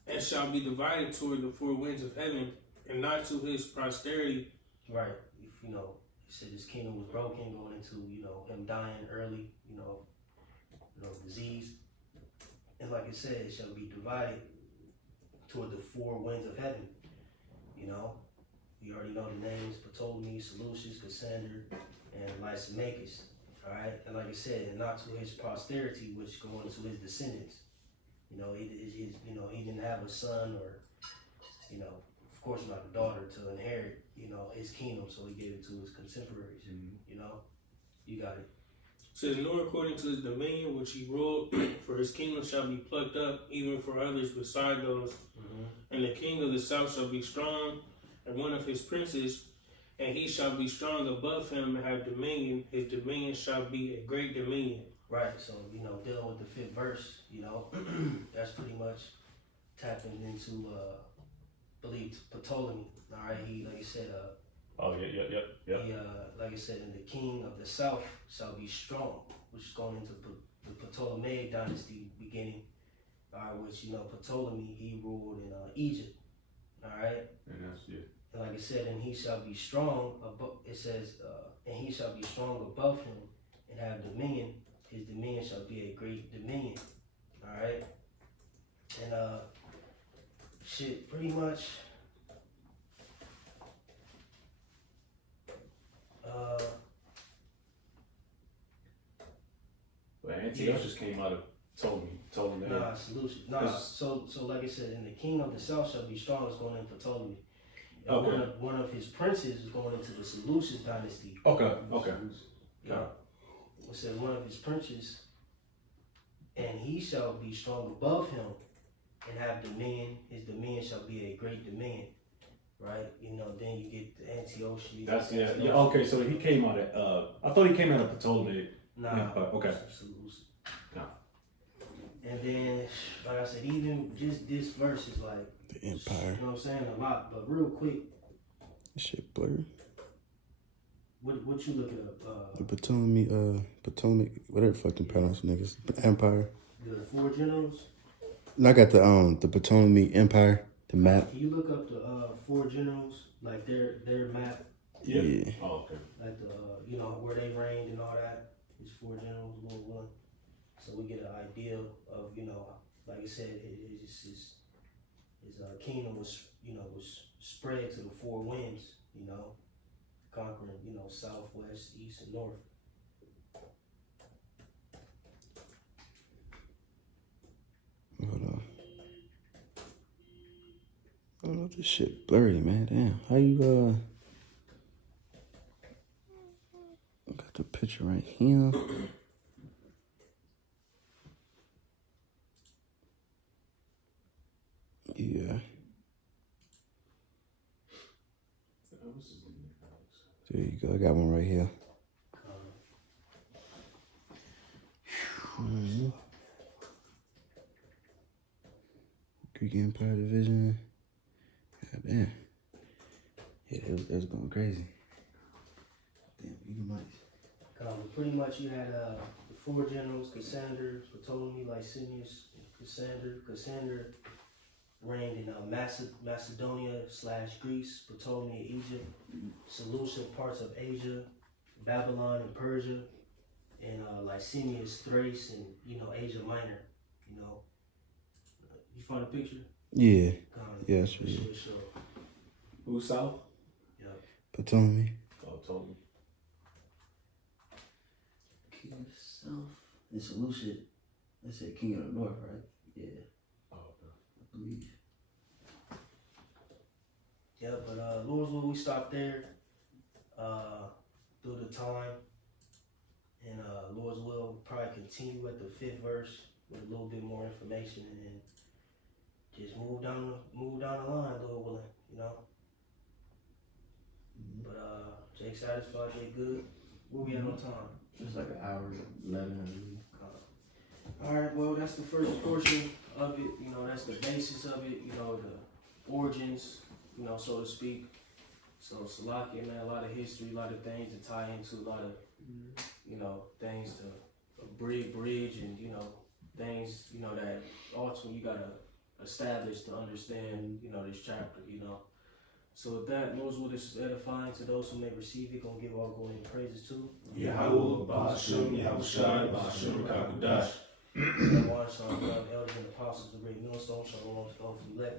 and shall be divided toward the four winds of heaven, and not to his posterity." Right. If you know, he said his kingdom was broken, going into, you know, him dying early, you know, disease. And like it said, it shall be divided toward the four winds of heaven. You know, you already know the names: Ptolemy, Seleucus, Cassander, and Lysimachus. All right, and like I said, and not to his posterity, which go into his descendants. You know, he didn't have a son or, you know, of course not a daughter to inherit, you know, his kingdom, so he gave it to his contemporaries. You know, you got it. It says, "Nor according to his dominion which he ruled, for his kingdom shall be plucked up, even for others beside those. And the king of the south shall be strong, and one of his princes, and he shall be strong above him and have dominion. His dominion shall be a great dominion." Right, so, you know, dealing with the 5th verse, you know, that's pretty much tapping into, believe Ptolemy. All right, he, like I said, Oh, yeah. he, like I said, and the king of the south shall be strong, which is going into the Ptolemaic dynasty beginning. All right, which, you know, Ptolemy, he ruled in Egypt. All right. And that's, yeah. And like it said, and he shall be strong above. It says, and he shall be strong above him and have dominion. His dominion shall be a great dominion. All right. And shit, pretty much. But Antiochus just came out of told me that. Nah, solution. Nah, so like I said, and the king of the south shall be strong is going in for Ptolemy. And Okay. one of his princes is going into the Seleucid dynasty. Okay. Yeah. It said one of his princes, and he shall be strong above him and have dominion. His dominion shall be a great dominion. Right? You know, then you get the Antiochus. That's yeah. Okay, so he came out of I thought he came out of Ptolemy. Nah. Yeah, okay. Seleucid. Nah. And then, like I said, even just this verse is like The Empire. You know what I'm saying? A lot. But real quick, Shit blurry. what you looking up? The Potomac, whatever the fuck them pronounce niggas. Empire. The four generals. And I got the Potomac Empire, the map. Can you look up the four generals, like their map, Yeah. Oh, okay. like the you know where they reigned and all that? These four generals, one. So we get an idea of like I said, his kingdom was spread to the four winds, conquering south, west, east, and north. Hold on. I don't know, this shit blurry, man. Damn. How you got the picture right here. Yeah. There you go. I got one right here. Greek Empire Division. God damn. Yeah, it was going crazy. Damn, you might. Pretty much you had the four generals: Cassander, Ptolemy, Licinius, Cassander reigned in Macedonia / Greece, Ptolemy, Egypt, Seleucia, parts of Asia, Babylon and Persia, and Licinius, Thrace, and Asia Minor. You find a picture? Yeah. Yeah, that's right. Sure. Who's south? Ptolemy. Oh, told me. King of the South. And Seleucid. They said King of the North, right? Yeah, Oh, okay. I believe. Yeah, but Lord's will we stop there through the time, and Lord's will we'll probably continue at the 5th verse with a little bit more information, and then just move down the line, Lord willing, But Jake satisfied, Jake good. Where we at on time? It's like an hour, 11. All right, well, that's the first portion of it. That's the basis of it. The origins, so to speak. So Salakia, man, a lot of history, a lot of things to tie into, a lot of, things to bridge, and things, that ultimately you gotta establish to understand, this chapter, So with that, Lord's will, this is edifying to those who may receive it. Gonna give all glory and praises to. Yahweh, Ba'ashem, Yahushai, Ba'ashem, Kakudash. One shalom, elders and apostles, the great millstone, shalom to all who elect,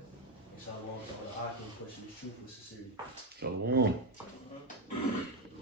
and shalom to all the Akim pushing the truth with sincerity. Shalom.